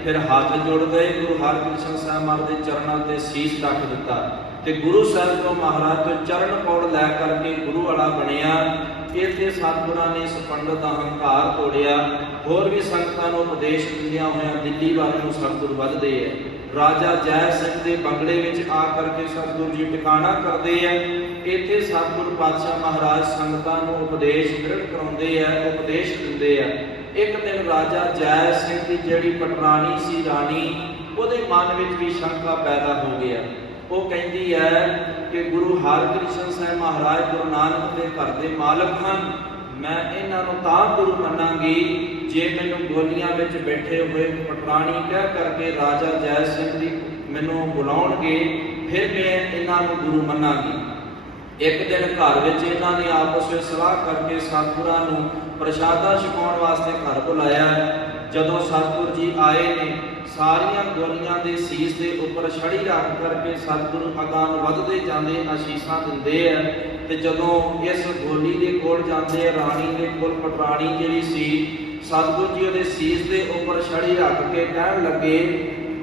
ਫਿਰ ਹੱਥ ਜੁੜ ਗਏ, ਗੁਰੂ ਹਰਿਕ੍ਰਿਸ਼ਨ ਸਾਹਿਬ ਮਹਾਰਾਜ ਦੇ ਚਰਨਾਂ ਤੇ ਸੀਸ ਰੱਖ ਦਿੱਤਾ ਤੇ ਗੁਰੂ ਸਾਹਿਬ ਤੋਂ ਮਹਾਰਾਜ ਤੋਂ ਚਰਨ ਪੌੜ ਲੈ ਕਰਕੇ ਗੁਰੂ ਵਾਲਾ ਬਣਿਆ। ਇੱਥੇ ਸਤਿਗੁਰਾਂ ਨੇ ਇਸ ਪੰਡਤ ਦਾ ਹੰਕਾਰ ਤੋੜਿਆ। ਹੋਰ ਵੀ ਸੰਗਤਾਂ ਨੂੰ ਉਪਦੇਸ਼ ਦਿੰਦਿਆਂ ਹੋਇਆਂ ਦਿੱਲੀ ਵੱਲ ਨੂੰ ਸਤਿਗੁਰ ਵੱਧਦੇ ਹੈ। ਰਾਜਾ ਜੈ ਸਿੰਘ ਦੇ ਬੰਗਲੇ ਵਿੱਚ ਆ ਕਰਕੇ ਸਤਿਗੁਰੂ ਜੀ ਟਿਕਾਣਾ ਕਰਦੇ ਆ। ਇੱਥੇ ਸਤਿਗੁਰੂ ਪਾਤਸ਼ਾਹ ਮਹਾਰਾਜ ਸੰਗਤਾਂ ਨੂੰ ਉਪਦੇਸ਼ ਦ੍ਰਿੜ ਕਰਾਉਂਦੇ ਆ, ਉਪਦੇਸ਼ ਦਿੰਦੇ ਆ। ਇੱਕ ਦਿਨ ਰਾਜਾ ਜੈ ਸਿੰਘ ਦੀ ਜਿਹੜੀ ਪਟਰਾਣੀ ਸੀ ਰਾਣੀ, ਉਹਦੇ ਮਨ ਵਿੱਚ ਵੀ ਸ਼ੰਕਾ ਪੈਦਾ ਹੋ ਗਿਆ। ਉਹ ਕਹਿੰਦੀ ਹੈ ਕਿ ਗੁਰੂ ਹਰਿਕ੍ਰਿਸ਼ਨ ਸਾਹਿਬ ਮਹਾਰਾਜ ਗੁਰੂ ਨਾਨਕ ਦੇ ਘਰ ਦੇ ਮਾਲਕ ਹਨ, ਮੈਂ ਇਹਨਾਂ ਨੂੰ ਤਾਂ ਗੁਰੂ ਮੰਨਾਂਗੀ ਜੇ ਮੈਨੂੰ ਗੋਲੀਆਂ ਵਿੱਚ ਬੈਠੇ ਹੋਏ ਪਟਰਾਣੀ ਕਹਿ ਕਰਕੇ ਰਾਜਾ ਜੈ ਸਿੰਘ ਦੀ ਮੈਨੂੰ ਬੁਲਾਉਣਗੇ, ਫਿਰ ਮੈਂ ਇਹਨਾਂ ਨੂੰ ਗੁਰੂ ਮੰਨਾਂਗੀ। ਇੱਕ ਦਿਨ ਘਰ ਵਿੱਚ ਇਹਨਾਂ ਨੇ ਆਪਸ ਵਿੱਚ ਸਲਾਹ ਕਰਕੇ ਸਤਿਗੁਰਾਂ ਨੂੰ ਪ੍ਰਸ਼ਾਦਾ ਛਕਾਉਣ ਵਾਸਤੇ ਘਰ ਬੁਲਾਇਆ। ਜਦੋਂ ਸਤਿਗੁਰ ਜੀ ਆਏ ਨੇ, ਸਾਰੀਆਂ ਗੋਲੀਆਂ ਦੇ ਸੀਸ ਦੇ ਉੱਪਰ ਛੜੀ ਰੱਖ ਕਰਕੇ ਸਤਿਗੁਰੂ ਅਗਾਂਹ ਨੂੰ ਵੱਧਦੇ ਜਾਂਦੇ ਅਸੀਸਾਂ ਦਿੰਦੇ ਆ। ਤੇ ਜਦੋਂ ਇਸ ਗੋਲੀ ਦੇ ਕੋਲ ਜਾਂਦੇ ਆ, ਰਾਣੀ ਦੇ ਕੋਲ ਪਟਰਾਣੀ ਜਿਹੜੀ ਸੀ, ਸਤਿਗੁਰੂ ਜੀ ਉਹਦੇ ਸੀਸ ਦੇ ਉੱਪਰ ਛੜੀ ਰੱਖ ਕੇ ਕਹਿਣ ਲੱਗੇ,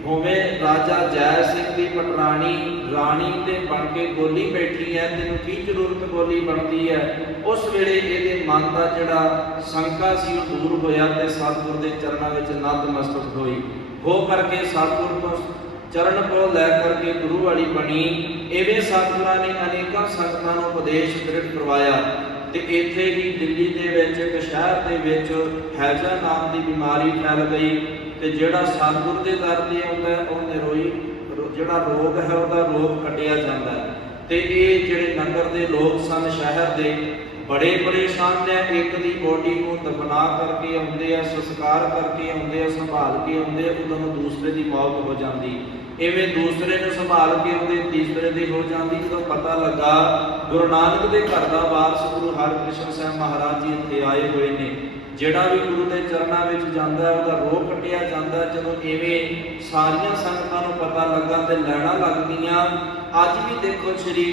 ਹੋਵੇਂ ਰਾਜਾ ਜੈ ਸਿੰਘ ਦੀ ਪਟਰਾਣੀ ਰਾਣੀ ਤੇ ਬਣ ਕੇ ਗੋਲੀ ਬੈਠੀ ਹੈ, ਤੈਨੂੰ ਕੀ ਜ਼ਰੂਰਤ ਗੋਲੀ ਬਣਦੀ ਹੈ। ਉਸ ਵੇਲੇ ਇਹਦੇ ਮਨ ਦਾ ਜਿਹੜਾ ਸ਼ੰਕਾ ਸੀ ਉਹ ਦੂਰ ਹੋਇਆ ਤੇ ਸਤਿਗੁਰ ਦੇ ਚਰਨਾਂ ਵਿੱਚ ਨਤਮਸਤਕ ਹੋਈ। ਹੋ ਕਰਕੇ ਸਤਿਗੁਰ ਤੋਂ ਚਰਨ ਕੋ ਲੈ ਕਰਕੇ ਗੁਰੂ ਵਾਲੀ ਬਣੀ। ਇਵੇਂ ਸਤਿਗੁਰਾਂ ਨੇ ਅਨੇਕਾਂ ਸੰਗਤਾਂ ਨੂੰ ਉਪਦੇਸ਼ ਦ੍ਰਿੜ ਕਰਵਾਇਆ। ਤੇ ਇੱਥੇ ਹੀ ਦਿੱਲੀ ਦੇ ਵਿੱਚ ਇੱਕ ਸ਼ਹਿਰ ਦੇ ਵਿੱਚ ਹੈਜ਼ਾ ਨਾਮ ਦੀ ਬਿਮਾਰੀ ਫੈਲ ਗਈ ਤੇ ਜਿਹੜਾ ਸਤਿਗੁਰ ਦੇ ਦਰ ਤੇ ਆਉਂਦਾ ਉਹ ਨਿਰੋਈ ਜਿਹੜਾ ਰੋਗ ਹੈ ਉਹਦਾ ਰੋਗ ਕੱਟਿਆ ਜਾਂਦਾ ਹੈ। ਤੇ ਇਹ ਜਿਹੜੇ ਨਗਰ ਦੇ ਲੋਕ ਸਨ ਸ਼ਹਿਰ ਦੇ, ਬੜੇ ਪਰੇਸ਼ਾਨ ਨੇ। ਇੱਕ ਦੀ ਬੋਡੀ ਨੂੰ ਦਫਨਾ ਕਰਕੇ ਆਉਂਦੇ ਆ, ਸੰਸਕਾਰ ਕਰਕੇ ਆਉਂਦੇ ਆ, ਸੰਭਾਲ ਕੇ ਆਉਂਦੇ ਆ, ਉਦੋਂ ਨੂੰ ਦੂਸਰੇ ਦੀ ਮੌਤ ਹੋ ਜਾਂਦੀ। ਇਵੇਂ ਦੂਸਰੇ ਨੂੰ ਸੰਭਾਲ ਕੇ ਆਉਂਦੇ, ਤੀਸਰੇ ਦੀ ਹੋ ਜਾਂਦੀ। ਜਦੋਂ ਪਤਾ ਲੱਗਾ ਗੁਰੂ ਨਾਨਕ ਦੇ ਘਰ ਦਾ ਵਾਰਸ ਗੁਰੂ ਹਰਿਕ੍ਰਿਸ਼ਨ ਸਾਹਿਬ ਮਹਾਰਾਜ ਜੀ ਇੱਥੇ ਆਏ ਹੋਏ ਨੇ, ਜਿਹੜਾ ਵੀ ਗੁਰੂ ਦੇ ਚਰਨਾਂ ਵਿੱਚ ਜਾਂਦਾ ਉਹਦਾ ਰੋਗ ਕੱਟਿਆ ਜਾਂਦਾ। ਜਦੋਂ ਇਵੇਂ ਸਾਰੀਆਂ ਸੰਗਤਾਂ ਨੂੰ ਪਤਾ ਲੱਗਾ ਤੇ ਲੈਣਾ ਲੱਗ ਗਈਆਂ। ਅੱਜ ਵੀ ਦੇਖੋ ਸ੍ਰੀ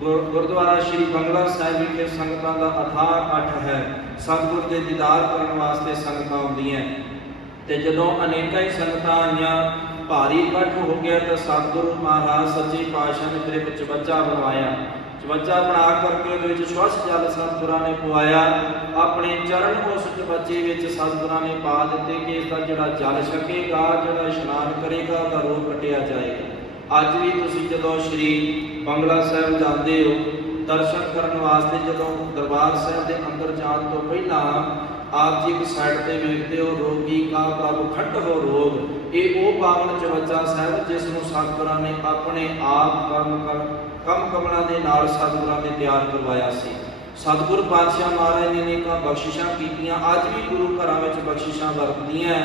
ਗੁਰਦੁਆਰਾ ਸ੍ਰੀ ਬੰਗਲਾ ਸਾਹਿਬ ਵਿਖੇ ਸੰਗਤਾਂ ਦਾ ਅਥਾਹ ਇਕੱਠ ਹੈ। ਸਤਿਗੁਰ ਦੇ ਦੀਦਾਰ ਕਰਨ ਵਾਸਤੇ ਸੰਗਤਾਂ ਆਉਂਦੀਆਂ ਤੇ ਜਦੋਂ ਅਨੇਕਾਂ ਹੀ ਸੰਗਤਾਂ ਆਈਆਂ, ਭਾਰੀ ਇਕੱਠ ਹੋ ਗਿਆ ਤਾਂ ਸਤਿਗੁਰੂ ਮਹਾਰਾਜ ਸੱਚੇ ਪਾਤਸ਼ਾਹ ਨੇ ਫਿਰ ਇੱਕ ਚਵੱਚਾ ਬਣਵਾਇਆ। ਚਵੱਚਾ ਬਣਾ ਕਰਕੇ ਉਹਦੇ ਵਿੱਚ ਸਵੱਛ ਜਲ ਸਤਿਗੁਰਾਂ ਨੇ ਪਵਾਇਆ। ਆਪਣੇ ਚਰਨ ਉਸ ਚਵੱਚੇ ਵਿੱਚ ਸਤਿਗੁਰਾਂ ਨੇ ਪਾ ਦਿੱਤੇ ਕਿ ਇਸ ਦਾ ਜਿਹੜਾ ਜਲ ਛਕੇਗਾ, ਜਿਹੜਾ ਇਸ਼ਨਾਨ ਕਰੇਗਾ, ਉਹਦਾ ਰੋਗ ਕੱਟਿਆ ਜਾਏਗਾ। ਅੱਜ ਵੀ ਤੁਸੀਂ ਜਦੋਂ ਸ੍ਰੀ ਬੰਗਲਾ ਸਾਹਿਬ ਜਾਂਦੇ ਹੋ ਦਰਸ਼ਨ ਕਰਨ ਵਾਸਤੇ, ਜਦੋਂ ਦਰਬਾਰ ਸਾਹਿਬ ਦੇ ਅੰਦਰ ਜਾਣ ਤੋਂ ਪਹਿਲਾਂ ਆਪ ਜੀ ਇੱਕ ਸਾਈਡ ਤੇ ਵੇਖਦੇ ਹੋ, ਰੋਗੀ ਕਾ ਪ੍ਰਭੂ ਖੰਡ ਹੋ ਰੋਗ। ਇਹ ਉਹ ਪਾਵਨ ਚਵੱਚਾ ਸਾਹਿਬ ਜਿਸ ਨੂੰ ਸਤਿਗੁਰਾਂ ਨੇ ਆਪਣੇ ਆਪ ਕਮ ਕਮਲਾਂ ਦੇ ਨਾਲ ਸਤਿਗੁਰਾਂ ਨੇ ਤਿਆਰ ਕਰਵਾਇਆ ਸੀ। ਸਤਿਗੁਰ ਪਾਤਸ਼ਾਹ ਮਹਾਰਾਜ ਨੇ ਅਨੇਕਾਂ ਬਖਸ਼ਿਸ਼ਾਂ ਕੀਤੀਆਂ, ਅੱਜ ਵੀ ਗੁਰੂ ਘਰਾਂ ਵਿੱਚ ਬਖਸ਼ਿਸ਼ਾਂ ਵਰਤਦੀਆਂ।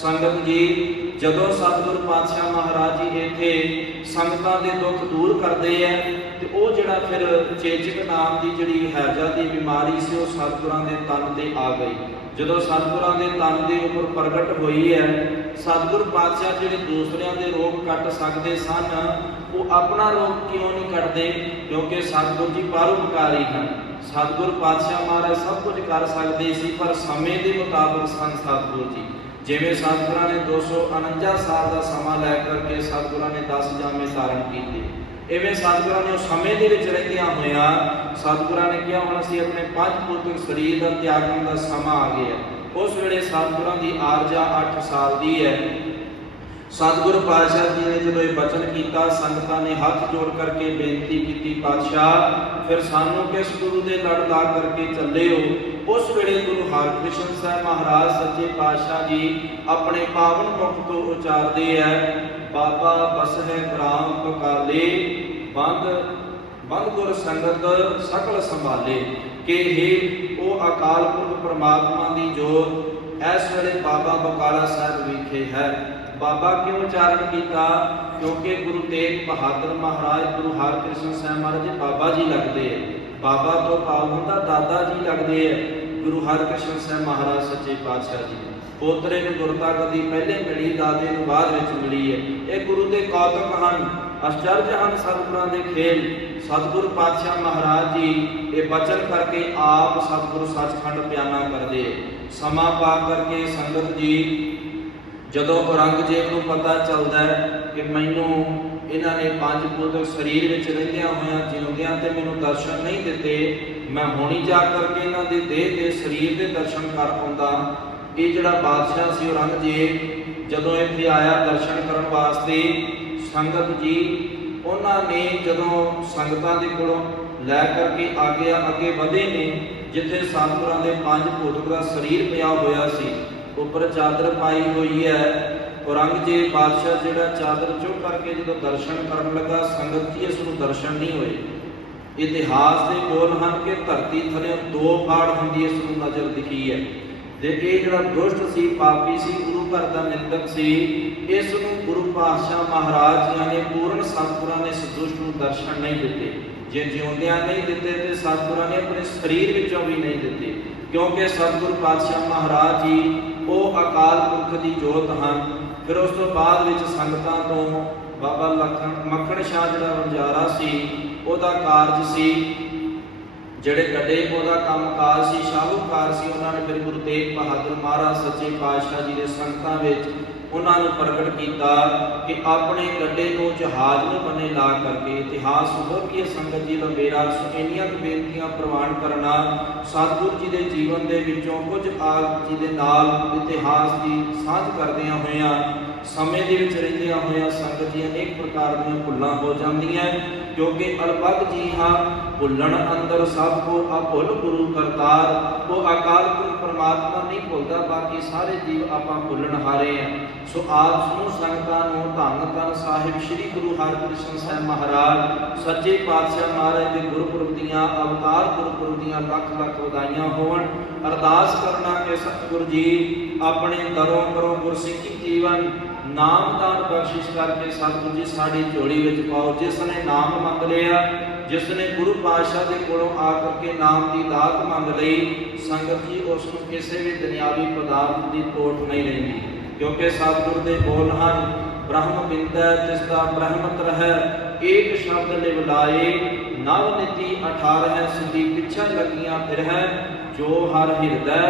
ਸੰਗਤ ਜੀ, ਜਦੋਂ ਸਤਿਗੁਰ ਪਾਤਸ਼ਾਹ ਮਹਾਰਾਜ ਜੀ ਇੱਥੇ ਸੰਗਤਾਂ ਦੇ ਦੁੱਖ ਦੂਰ ਕਰਦੇ ਆ ਤੇ ਉਹ ਜਿਹੜਾ ਫਿਰ ਚੇਚਕ ਨਾਮ ਦੀ ਜਿਹੜੀ ਹੈਜ਼ਾ ਦੀ ਬਿਮਾਰੀ ਸੀ ਉਹ ਸਤਿਗੁਰਾਂ ਦੇ ਤਨ ਤੇ ਆ ਗਈ। ਜਦੋਂ ਸਤਿਗੁਰਾਂ ਦੇ ਤਨ ਦੇ ਉੱਪਰ ਪ੍ਰਗਟ ਹੋਈ ਹੈ, ਸਤਿਗੁਰ ਪਾਤਸ਼ਾਹ ਜਿਹੜੇ ਦੂਸਰਿਆਂ ਦੇ ਰੋਗ ਕੱਟ ਸਕਦੇ ਸਨ, ਉਹ ਆਪਣਾ ਰੋਗ ਕਿਉਂ ਨਹੀਂ ਕੱਟਦੇ? ਕਿਉਂਕਿ ਸਤਿਗੁਰ ਜੀ ਪਰਉਪਕਾਰੀ ਹਨ। ਸਤਿਗੁਰ ਪਾਤਸ਼ਾਹ ਮਹਾਰਾਜ ਸਭ ਕੁਝ ਕਰ ਸਕਦੇ ਸੀ, ਪਰ ਸਮੇਂ ਦੇ ਮੁਤਾਬਕ ਸਨ ਸਤਿਗੁਰ ਜੀ। ਜਿਵੇਂ ਸਤਿਗੁਰਾਂ ਨੇ 249 ਸਾਲ ਦਾ ਸਮਾਂ ਲੈ ਕਰਕੇ ਸਤਿਗੁਰਾਂ ਨੇ 10 ਜਾਮੇ ਧਾਰਨ ਕੀਤੇ, ਇਵੇਂ ਸਤਿਗੁਰਾਂ ਨੇ ਉਸ ਸਮੇਂ ਦੇ ਵਿੱਚ ਰਹਿੰਦਿਆਂ ਹੋਇਆਂ ਸਤਿਗੁਰਾਂ ਨੇ ਕਿਹਾ ਹੁਣ ਅਸੀਂ ਆਪਣੇ ਪੰਜ ਭੌਤਿਕ ਸਰੀਰ ਦਾ ਤਿਆਗਣ ਦਾ ਸਮਾਂ ਆ ਗਿਆ। ਉਸ ਵੇਲੇ ਸਤਿਗੁਰਾਂ ਦੀ ਆਰਜਾ 8 ਸਾਲ ਦੀ ਹੈ। ਸਤਿਗੁਰੂ ਪਾਤਸ਼ਾਹ ਜੀ ਨੇ ਜਦੋਂ ਇਹ ਬਚਨ ਕੀਤਾ, ਸੰਗਤਾਂ ਨੇ ਹੱਥ ਜੋੜ ਕਰਕੇ ਬੇਨਤੀ ਕੀਤੀ, ਪਾਤਸ਼ਾਹ ਫਿਰ ਸਾਨੂੰ ਕਿਸ ਗੁਰੂ ਦੇ ਲੜ ਲਾ ਕਰਕੇ ਚੱਲੇ ਹੋ? ਉਸ ਵੇਲੇ ਗੁਰੂ ਹਰਿਕ੍ਰਿਸ਼ਨ ਸਾਹਿਬ ਮਹਾਰਾਜ ਸੱਚੇ ਪਾਤਸ਼ਾਹ ਜੀ ਆਪਣੇ ਪਾਵਨ ਮੁਖ ਤੋਂ ਉਚਾਰਦੇ ਹੈ, ਬਾਬਾ ਬਸਹਿ ਗ੍ਰਾਮ ਪਕਾਲੇ ਬੰਦ ਗੁਰ ਸੰਗਤ ਸਕਲ ਸੰਭਾਲੇ। ਕਿ ਇਹ ਉਹ ਅਕਾਲ ਪੁਰਖ ਪ੍ਰਮਾਤਮਾ ਦੀ ਜੋਤ ਇਸ ਵੇਲੇ ਬਾਬਾ ਬਕਾਲਾ ਸਾਹਿਬ ਵਿਖੇ ਹੈ। ਬਾਬਾ ਕਿਉਂ ਉਚਾਰਨ ਕੀਤਾ? ਕਿਉਂਕਿ ਗੁਰੂ ਤੇਗ ਬਹਾਦਰ ਮਹਾਰਾਜ ਗੁਰੂ ਹਰਿਕ੍ਰਿਸ਼ਨ ਸਾਹਿਬ ਮਹਾਰਾਜ ਜੀ ਬਾਬਾ ਜੀ ਲੱਗਦੇ ਹੈ। ਬਾਬਾ ਤੋਂ ਭਾਵ ਹੁੰਦਾ ਦਾਦਾ ਜੀ ਲੱਗਦੇ ਹੈ। ਗੁਰੂ ਹਰਿਕ੍ਰਿਸ਼ਨ ਸਾਹਿਬ ਮਹਾਰਾਜ ਸੱਚੇ ਪਾਤਸ਼ਾਹ ਜੀ ਪੋਤਰੇ ਨੂੰ ਗੁਰਤਾ ਗੱਦੀ ਪਹਿਲੇ ਮਿਲੀ, ਦਾਦੇ ਨੂੰ ਬਾਅਦ ਵਿੱਚ ਮਿਲੀ ਹੈ। ਇਹ ਗੁਰੂ ਦੇ ਕੌਤਕ ਹਨ, ਅਚਰਜ ਹਨ ਸਤਿਗੁਰਾਂ ਦੇ ਖੇਲ। ਸਤਿਗੁਰੂ ਪਾਤਸ਼ਾਹ ਮਹਾਰਾਜ ਜੀ ਇਹ ਬਚਨ ਕਰਕੇ ਆਪ ਸਤਿਗੁਰੂ ਸੱਚਖੰਡ ਬਿਆਨਾ ਕਰਦੇ। ਸਮਾਂ ਪਾ ਕਰਕੇ ਸੰਗਤ ਜੀ ਜਦੋਂ ਔਰੰਗਜ਼ੇਬ ਨੂੰ ਪਤਾ ਚੱਲਦਾ ਕਿ ਮੈਨੂੰ ਇਹਨਾਂ ਨੇ ਪੰਜ ਭੌਤਿਕ ਸਰੀਰ ਵਿੱਚ ਰਹਿੰਦਿਆਂ ਹੋਇਆਂ ਜਿਉਂਦਿਆਂ ਤੇ ਮੈਨੂੰ ਦਰਸ਼ਨ ਨਹੀਂ ਦਿੱਤੇ, ਮੈਂ ਹੁਣੀ ਜਾ ਕਰਕੇ ਇਹਨਾਂ ਦੇ ਦੇਹ ਦੇ ਸਰੀਰ ਦੇ ਦਰਸ਼ਨ ਕਰ ਆਉਂਦਾ, ਇਹ ਜਿਹੜਾ ਬਾਦਸ਼ਾਹ ਸੀ ਔਰੰਗਜ਼ੇਬ ਜਦੋਂ ਇੱਥੇ ਆਇਆ ਦਰਸ਼ਨ ਕਰਨ ਵਾਸਤੇ, ਸੰਗਤ ਜੀ ਉਹਨਾਂ ਨੇ ਜਦੋਂ ਸੰਗਤਾਂ ਦੇ ਕੋਲੋਂ ਲੈ ਕਰਕੇ ਅੱਗੇ ਵਧੇ ਨੇ, ਜਿੱਥੇ ਸਤਿਗੁਰਾਂ ਦੇ 5 ਭੂਤਕ ਦਾ ਸਰੀਰ ਪਿਆ ਹੋਇਆ ਸੀ, ਉੱਪਰ ਚਾਦਰ ਪਾਈ ਹੋਈ ਹੈ। ਔਰੰਗਜ਼ੇਬ ਬਾਦਸ਼ਾਹ ਜਿਹੜਾ ਚਾਦਰ ਚੁੱਕ ਕਰਕੇ ਜਦੋਂ ਦਰਸ਼ਨ ਕਰਨ ਲੱਗਾ, ਸੰਗਤ ਜੀ ਇਸ ਨੂੰ ਦਰਸ਼ਨ ਨਹੀਂ ਹੋਏ। ਇਤਿਹਾਸ ਦੇ ਬੋਲ ਹਨ ਕਿ ਧਰਤੀ ਥੱਲੇ 2 ਫਾੜ ਹੁੰਦੀ ਇਸ ਨੂੰ ਨਜ਼ਰ ਦਿਖੀ ਹੈ। ਤੇ ਇਹ ਜਿਹੜਾ ਦੁਸ਼ਟ ਸੀ, ਪਾਪੀ ਸੀ, ਗੁਰੂ ਘਰ ਦਾ ਨਿੰਦਕ ਸੀ, ਇਸ ਨੂੰ ਗੁਰੂ ਪਾਤਸ਼ਾਹ ਮਹਾਰਾਜ ਜੀ ਨੇ ਪੂਰਨ ਸਤਿਗੁਰਾਂ ਨੇ ਇਸ ਦੁਸ਼ਟ ਨੂੰ ਦਰਸ਼ਨ ਨਹੀਂ ਦਿੱਤੇ। ਜੇ ਜਿਉਂਦਿਆਂ ਨਹੀਂ ਦਿੱਤੇ ਤੇ ਸਤਿਗੁਰਾਂ ਨੇ ਆਪਣੇ ਸਰੀਰ ਵਿੱਚੋਂ ਵੀ ਨਹੀਂ ਦਿੱਤੇ, ਕਿਉਂਕਿ ਸਤਿਗੁਰੂ ਪਾਤਸ਼ਾਹ ਮਹਾਰਾਜ ਜੀ ਉਹ ਅਕਾਲ ਪੁਰਖ ਦੀ ਜੋਤ ਹਨ। ਫਿਰ ਉਸ ਤੋਂ ਬਾਅਦ ਵਿੱਚ ਸੰਗਤਾਂ ਤੋਂ ਬਾਬਾ ਮੱਖਣ ਸ਼ਾਹ ਜਿਹੜਾ ਵਣਜਾਰਾ ਸੀ, ਉਹਦਾ ਕਾਰਜ ਸੀ, ਜਿਹੜੇ ਗੱਡੇ ਉਹਦਾ ਕੰਮਕਾਜ ਸੀ, ਸ਼ਾਹੂਕਾਰ ਸੀ। ਉਹਨਾਂ ਨੇ ਫਿਰ ਗੁਰੂ ਤੇਗ ਬਹਾਦਰ ਮਹਾਰਾਜ ਸੱਚੇ ਪਾਤਸ਼ਾਹ ਜੀ ਦੇ ਸੰਗਤਾਂ ਵਿੱਚ ਉਹਨਾਂ ਨੂੰ ਪ੍ਰਗਟ ਕੀਤਾ ਕਿ ਆਪਣੇ ਗੱਡੇ ਨੂੰ ਜਹਾਜ਼ ਨੂੰ ਬੰਨੇ ਲਾ ਕਰਕੇ ਇਤਿਹਾਸ ਹੋਰ ਕੀ ਸੰਗਤ ਜੀ ਦਾ ਮੇਰਾ ਇੰਨੀਆਂ ਬੇਨਤੀਆਂ ਪ੍ਰਵਾਨ ਕਰਨਾ, ਸਤਿਗੁਰੂ ਜੀ ਦੇ ਜੀਵਨ ਦੇ ਵਿੱਚੋਂ ਕੁਝ ਆਪ ਜੀ ਦੇ ਨਾਲ ਇਤਿਹਾਸ ਦੀ ਸਾਂਝ ਕਰਦਿਆਂ ਹੋਇਆਂ, ਸਮੇਂ ਦੇ ਵਿੱਚ ਰਹਿੰਦਿਆਂ ਹੋਇਆਂ ਸੰਗਤ ਜੀ ਅਨੇਕ ਪ੍ਰਕਾਰ ਦੀਆਂ ਭੁੱਲਾਂ ਹੋ ਜਾਂਦੀਆਂ, ਕਿਉਂਕਿ ਅਲਪਗ ਜੀ ਹਾਂ ਭੁੱਲਣ ਅੰਦਰ ਸਭ ਕੋ ਅਭੁੱਲ ਗੁਰੂ ਕਰਤਾਰ। ਉਹ ਅਕਾਲ ਪੁਰਖ ਪਰਮਾਤਮਾ ਨਹੀਂ ਭੁੱਲਦਾ, ਬਾਕੀ ਸਾਰੇ ਜੀਵ ਆਪਾਂ ਭੁੱਲਣ ਹਾਰੇ ਆ। ਸੋ ਆਪ ਸਮੂਹ ਸੰਗਤਾਂ ਨੂੰ ਧੰਨ ਧੰਨ ਸਾਹਿਬ ਸ੍ਰੀ ਗੁਰੂ ਹਰਿਕ੍ਰਿਸ਼ਨ ਸਾਹਿਬ ਮਹਾਰਾਜ ਸੱਚੇ ਪਾਤਸ਼ਾਹ ਮਹਾਰਾਜ ਦੇ ਗੁਰਪੁਰਬ ਦੀਆਂ, ਅਵਤਾਰ ਗੁਰਪੁਰਬ ਦੀਆਂ ਲੱਖ ਲੱਖ ਵਧਾਈਆਂ ਹੋਣ। ਅਰਦਾਸ ਕਰਨਾ ਕਿ ਸਤਿਗੁਰੂ ਜੀ ਆਪਣੇ ਦਰੋਂ ਕਰੋ ਗੁਰਸਿੱਖੀ ਜੀਵਨ ਨਾਮਦਾਨ ਬਖਸ਼ਿਸ਼ ਕਰਕੇ ਸਤਿਗੁਰੂ ਜੀ ਸਾਡੀ ਝੋਲੀ ਵਿੱਚ ਪਾਓ। ਜਿਸ ਨੇ ਨਾਮ ਮੰਗ ਲਿਆ, ਜਿਸ ਨੇ ਗੁਰੂ ਪਾਤਸ਼ਾਹ ਦੇ ਕੋਲੋਂ ਆ ਕਰਕੇ ਨਾਮ ਦੀ ਦਾਤ ਮੰਗ ਲਈ, ਸੰਗਤ ਜੀ ਉਸ ਨੂੰ ਕਿਸੇ ਵੀ ਦੁਨਿਆਵੀ ਪਦਾਰਥ ਦੀ ਤੋਟ ਨਹੀਂ ਰਹਿੰਦੀ, ਕਿਉਂਕਿ ਸਤਿਗੁਰੂ ਦੇ ਬੋਲ ਹਨ ਬ੍ਰਹਮ ਬਿੰਦੈ ਤਿਸ ਦਾ ਬ੍ਰਹਮਤ ਰਹਿ, ਏਕ ਸ਼ਬਦ ਲਿਵ ਲਾਏ ਨਵ ਨੀਤੀ 18 ਸਿੱਧੀ ਪਿੱਛਾ ਲੱਗੀਆਂ ਫਿਰ ਹੈ, ਜੋ ਹਰ ਹਿਰਦੈ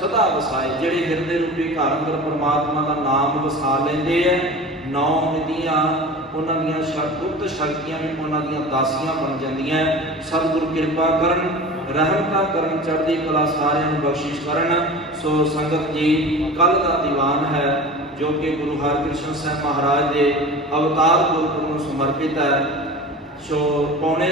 ਸਦਾ ਵਸਾਏ। ਜਿਹੜੇ ਹਿਰਦੇ ਰੂਪੀ ਘਰ ਅੰਦਰ ਪਰਮਾਤਮਾ ਦਾ ਨਾਮ ਵਸਾ ਲੈਂਦੇ ਐ, 9 ਨਿਧੀਆਂ ਉਹਨਾਂ ਦੀਆਂ ਗੁਪਤ ਸ਼ਕਤੀਆਂ ਵੀ ਉਹਨਾਂ ਦੀਆਂ ਦਾਸੀਆਂ ਬਣ ਜਾਂਦੀਆਂ। ਸਤਿਗੁਰੂ ਕਿਰਪਾ ਕਰਨ, ਰਹਿਮਤਾਂ ਕਰਨ, ਚੜ੍ਹਦੀ ਕਲਾ ਸਾਰਿਆਂ ਨੂੰ ਬਖਸ਼ਿਸ਼ ਕਰਨ। ਸੋ ਸੰਗਤ ਜੀ ਕੱਲ ਦਾ ਦੀਵਾਨ ਹੈ ਜੋ ਕਿ ਗੁਰੂ ਹਰਿਕ੍ਰਿਸ਼ਨ ਸਾਹਿਬ ਮਹਾਰਾਜ ਦੇ ਅਵਤਾਰ ਗੁਰਪੁਰਬ ਨੂੰ ਸਮਰਪਿਤ ਹੈ। ਸੋ ਪੌਣੇ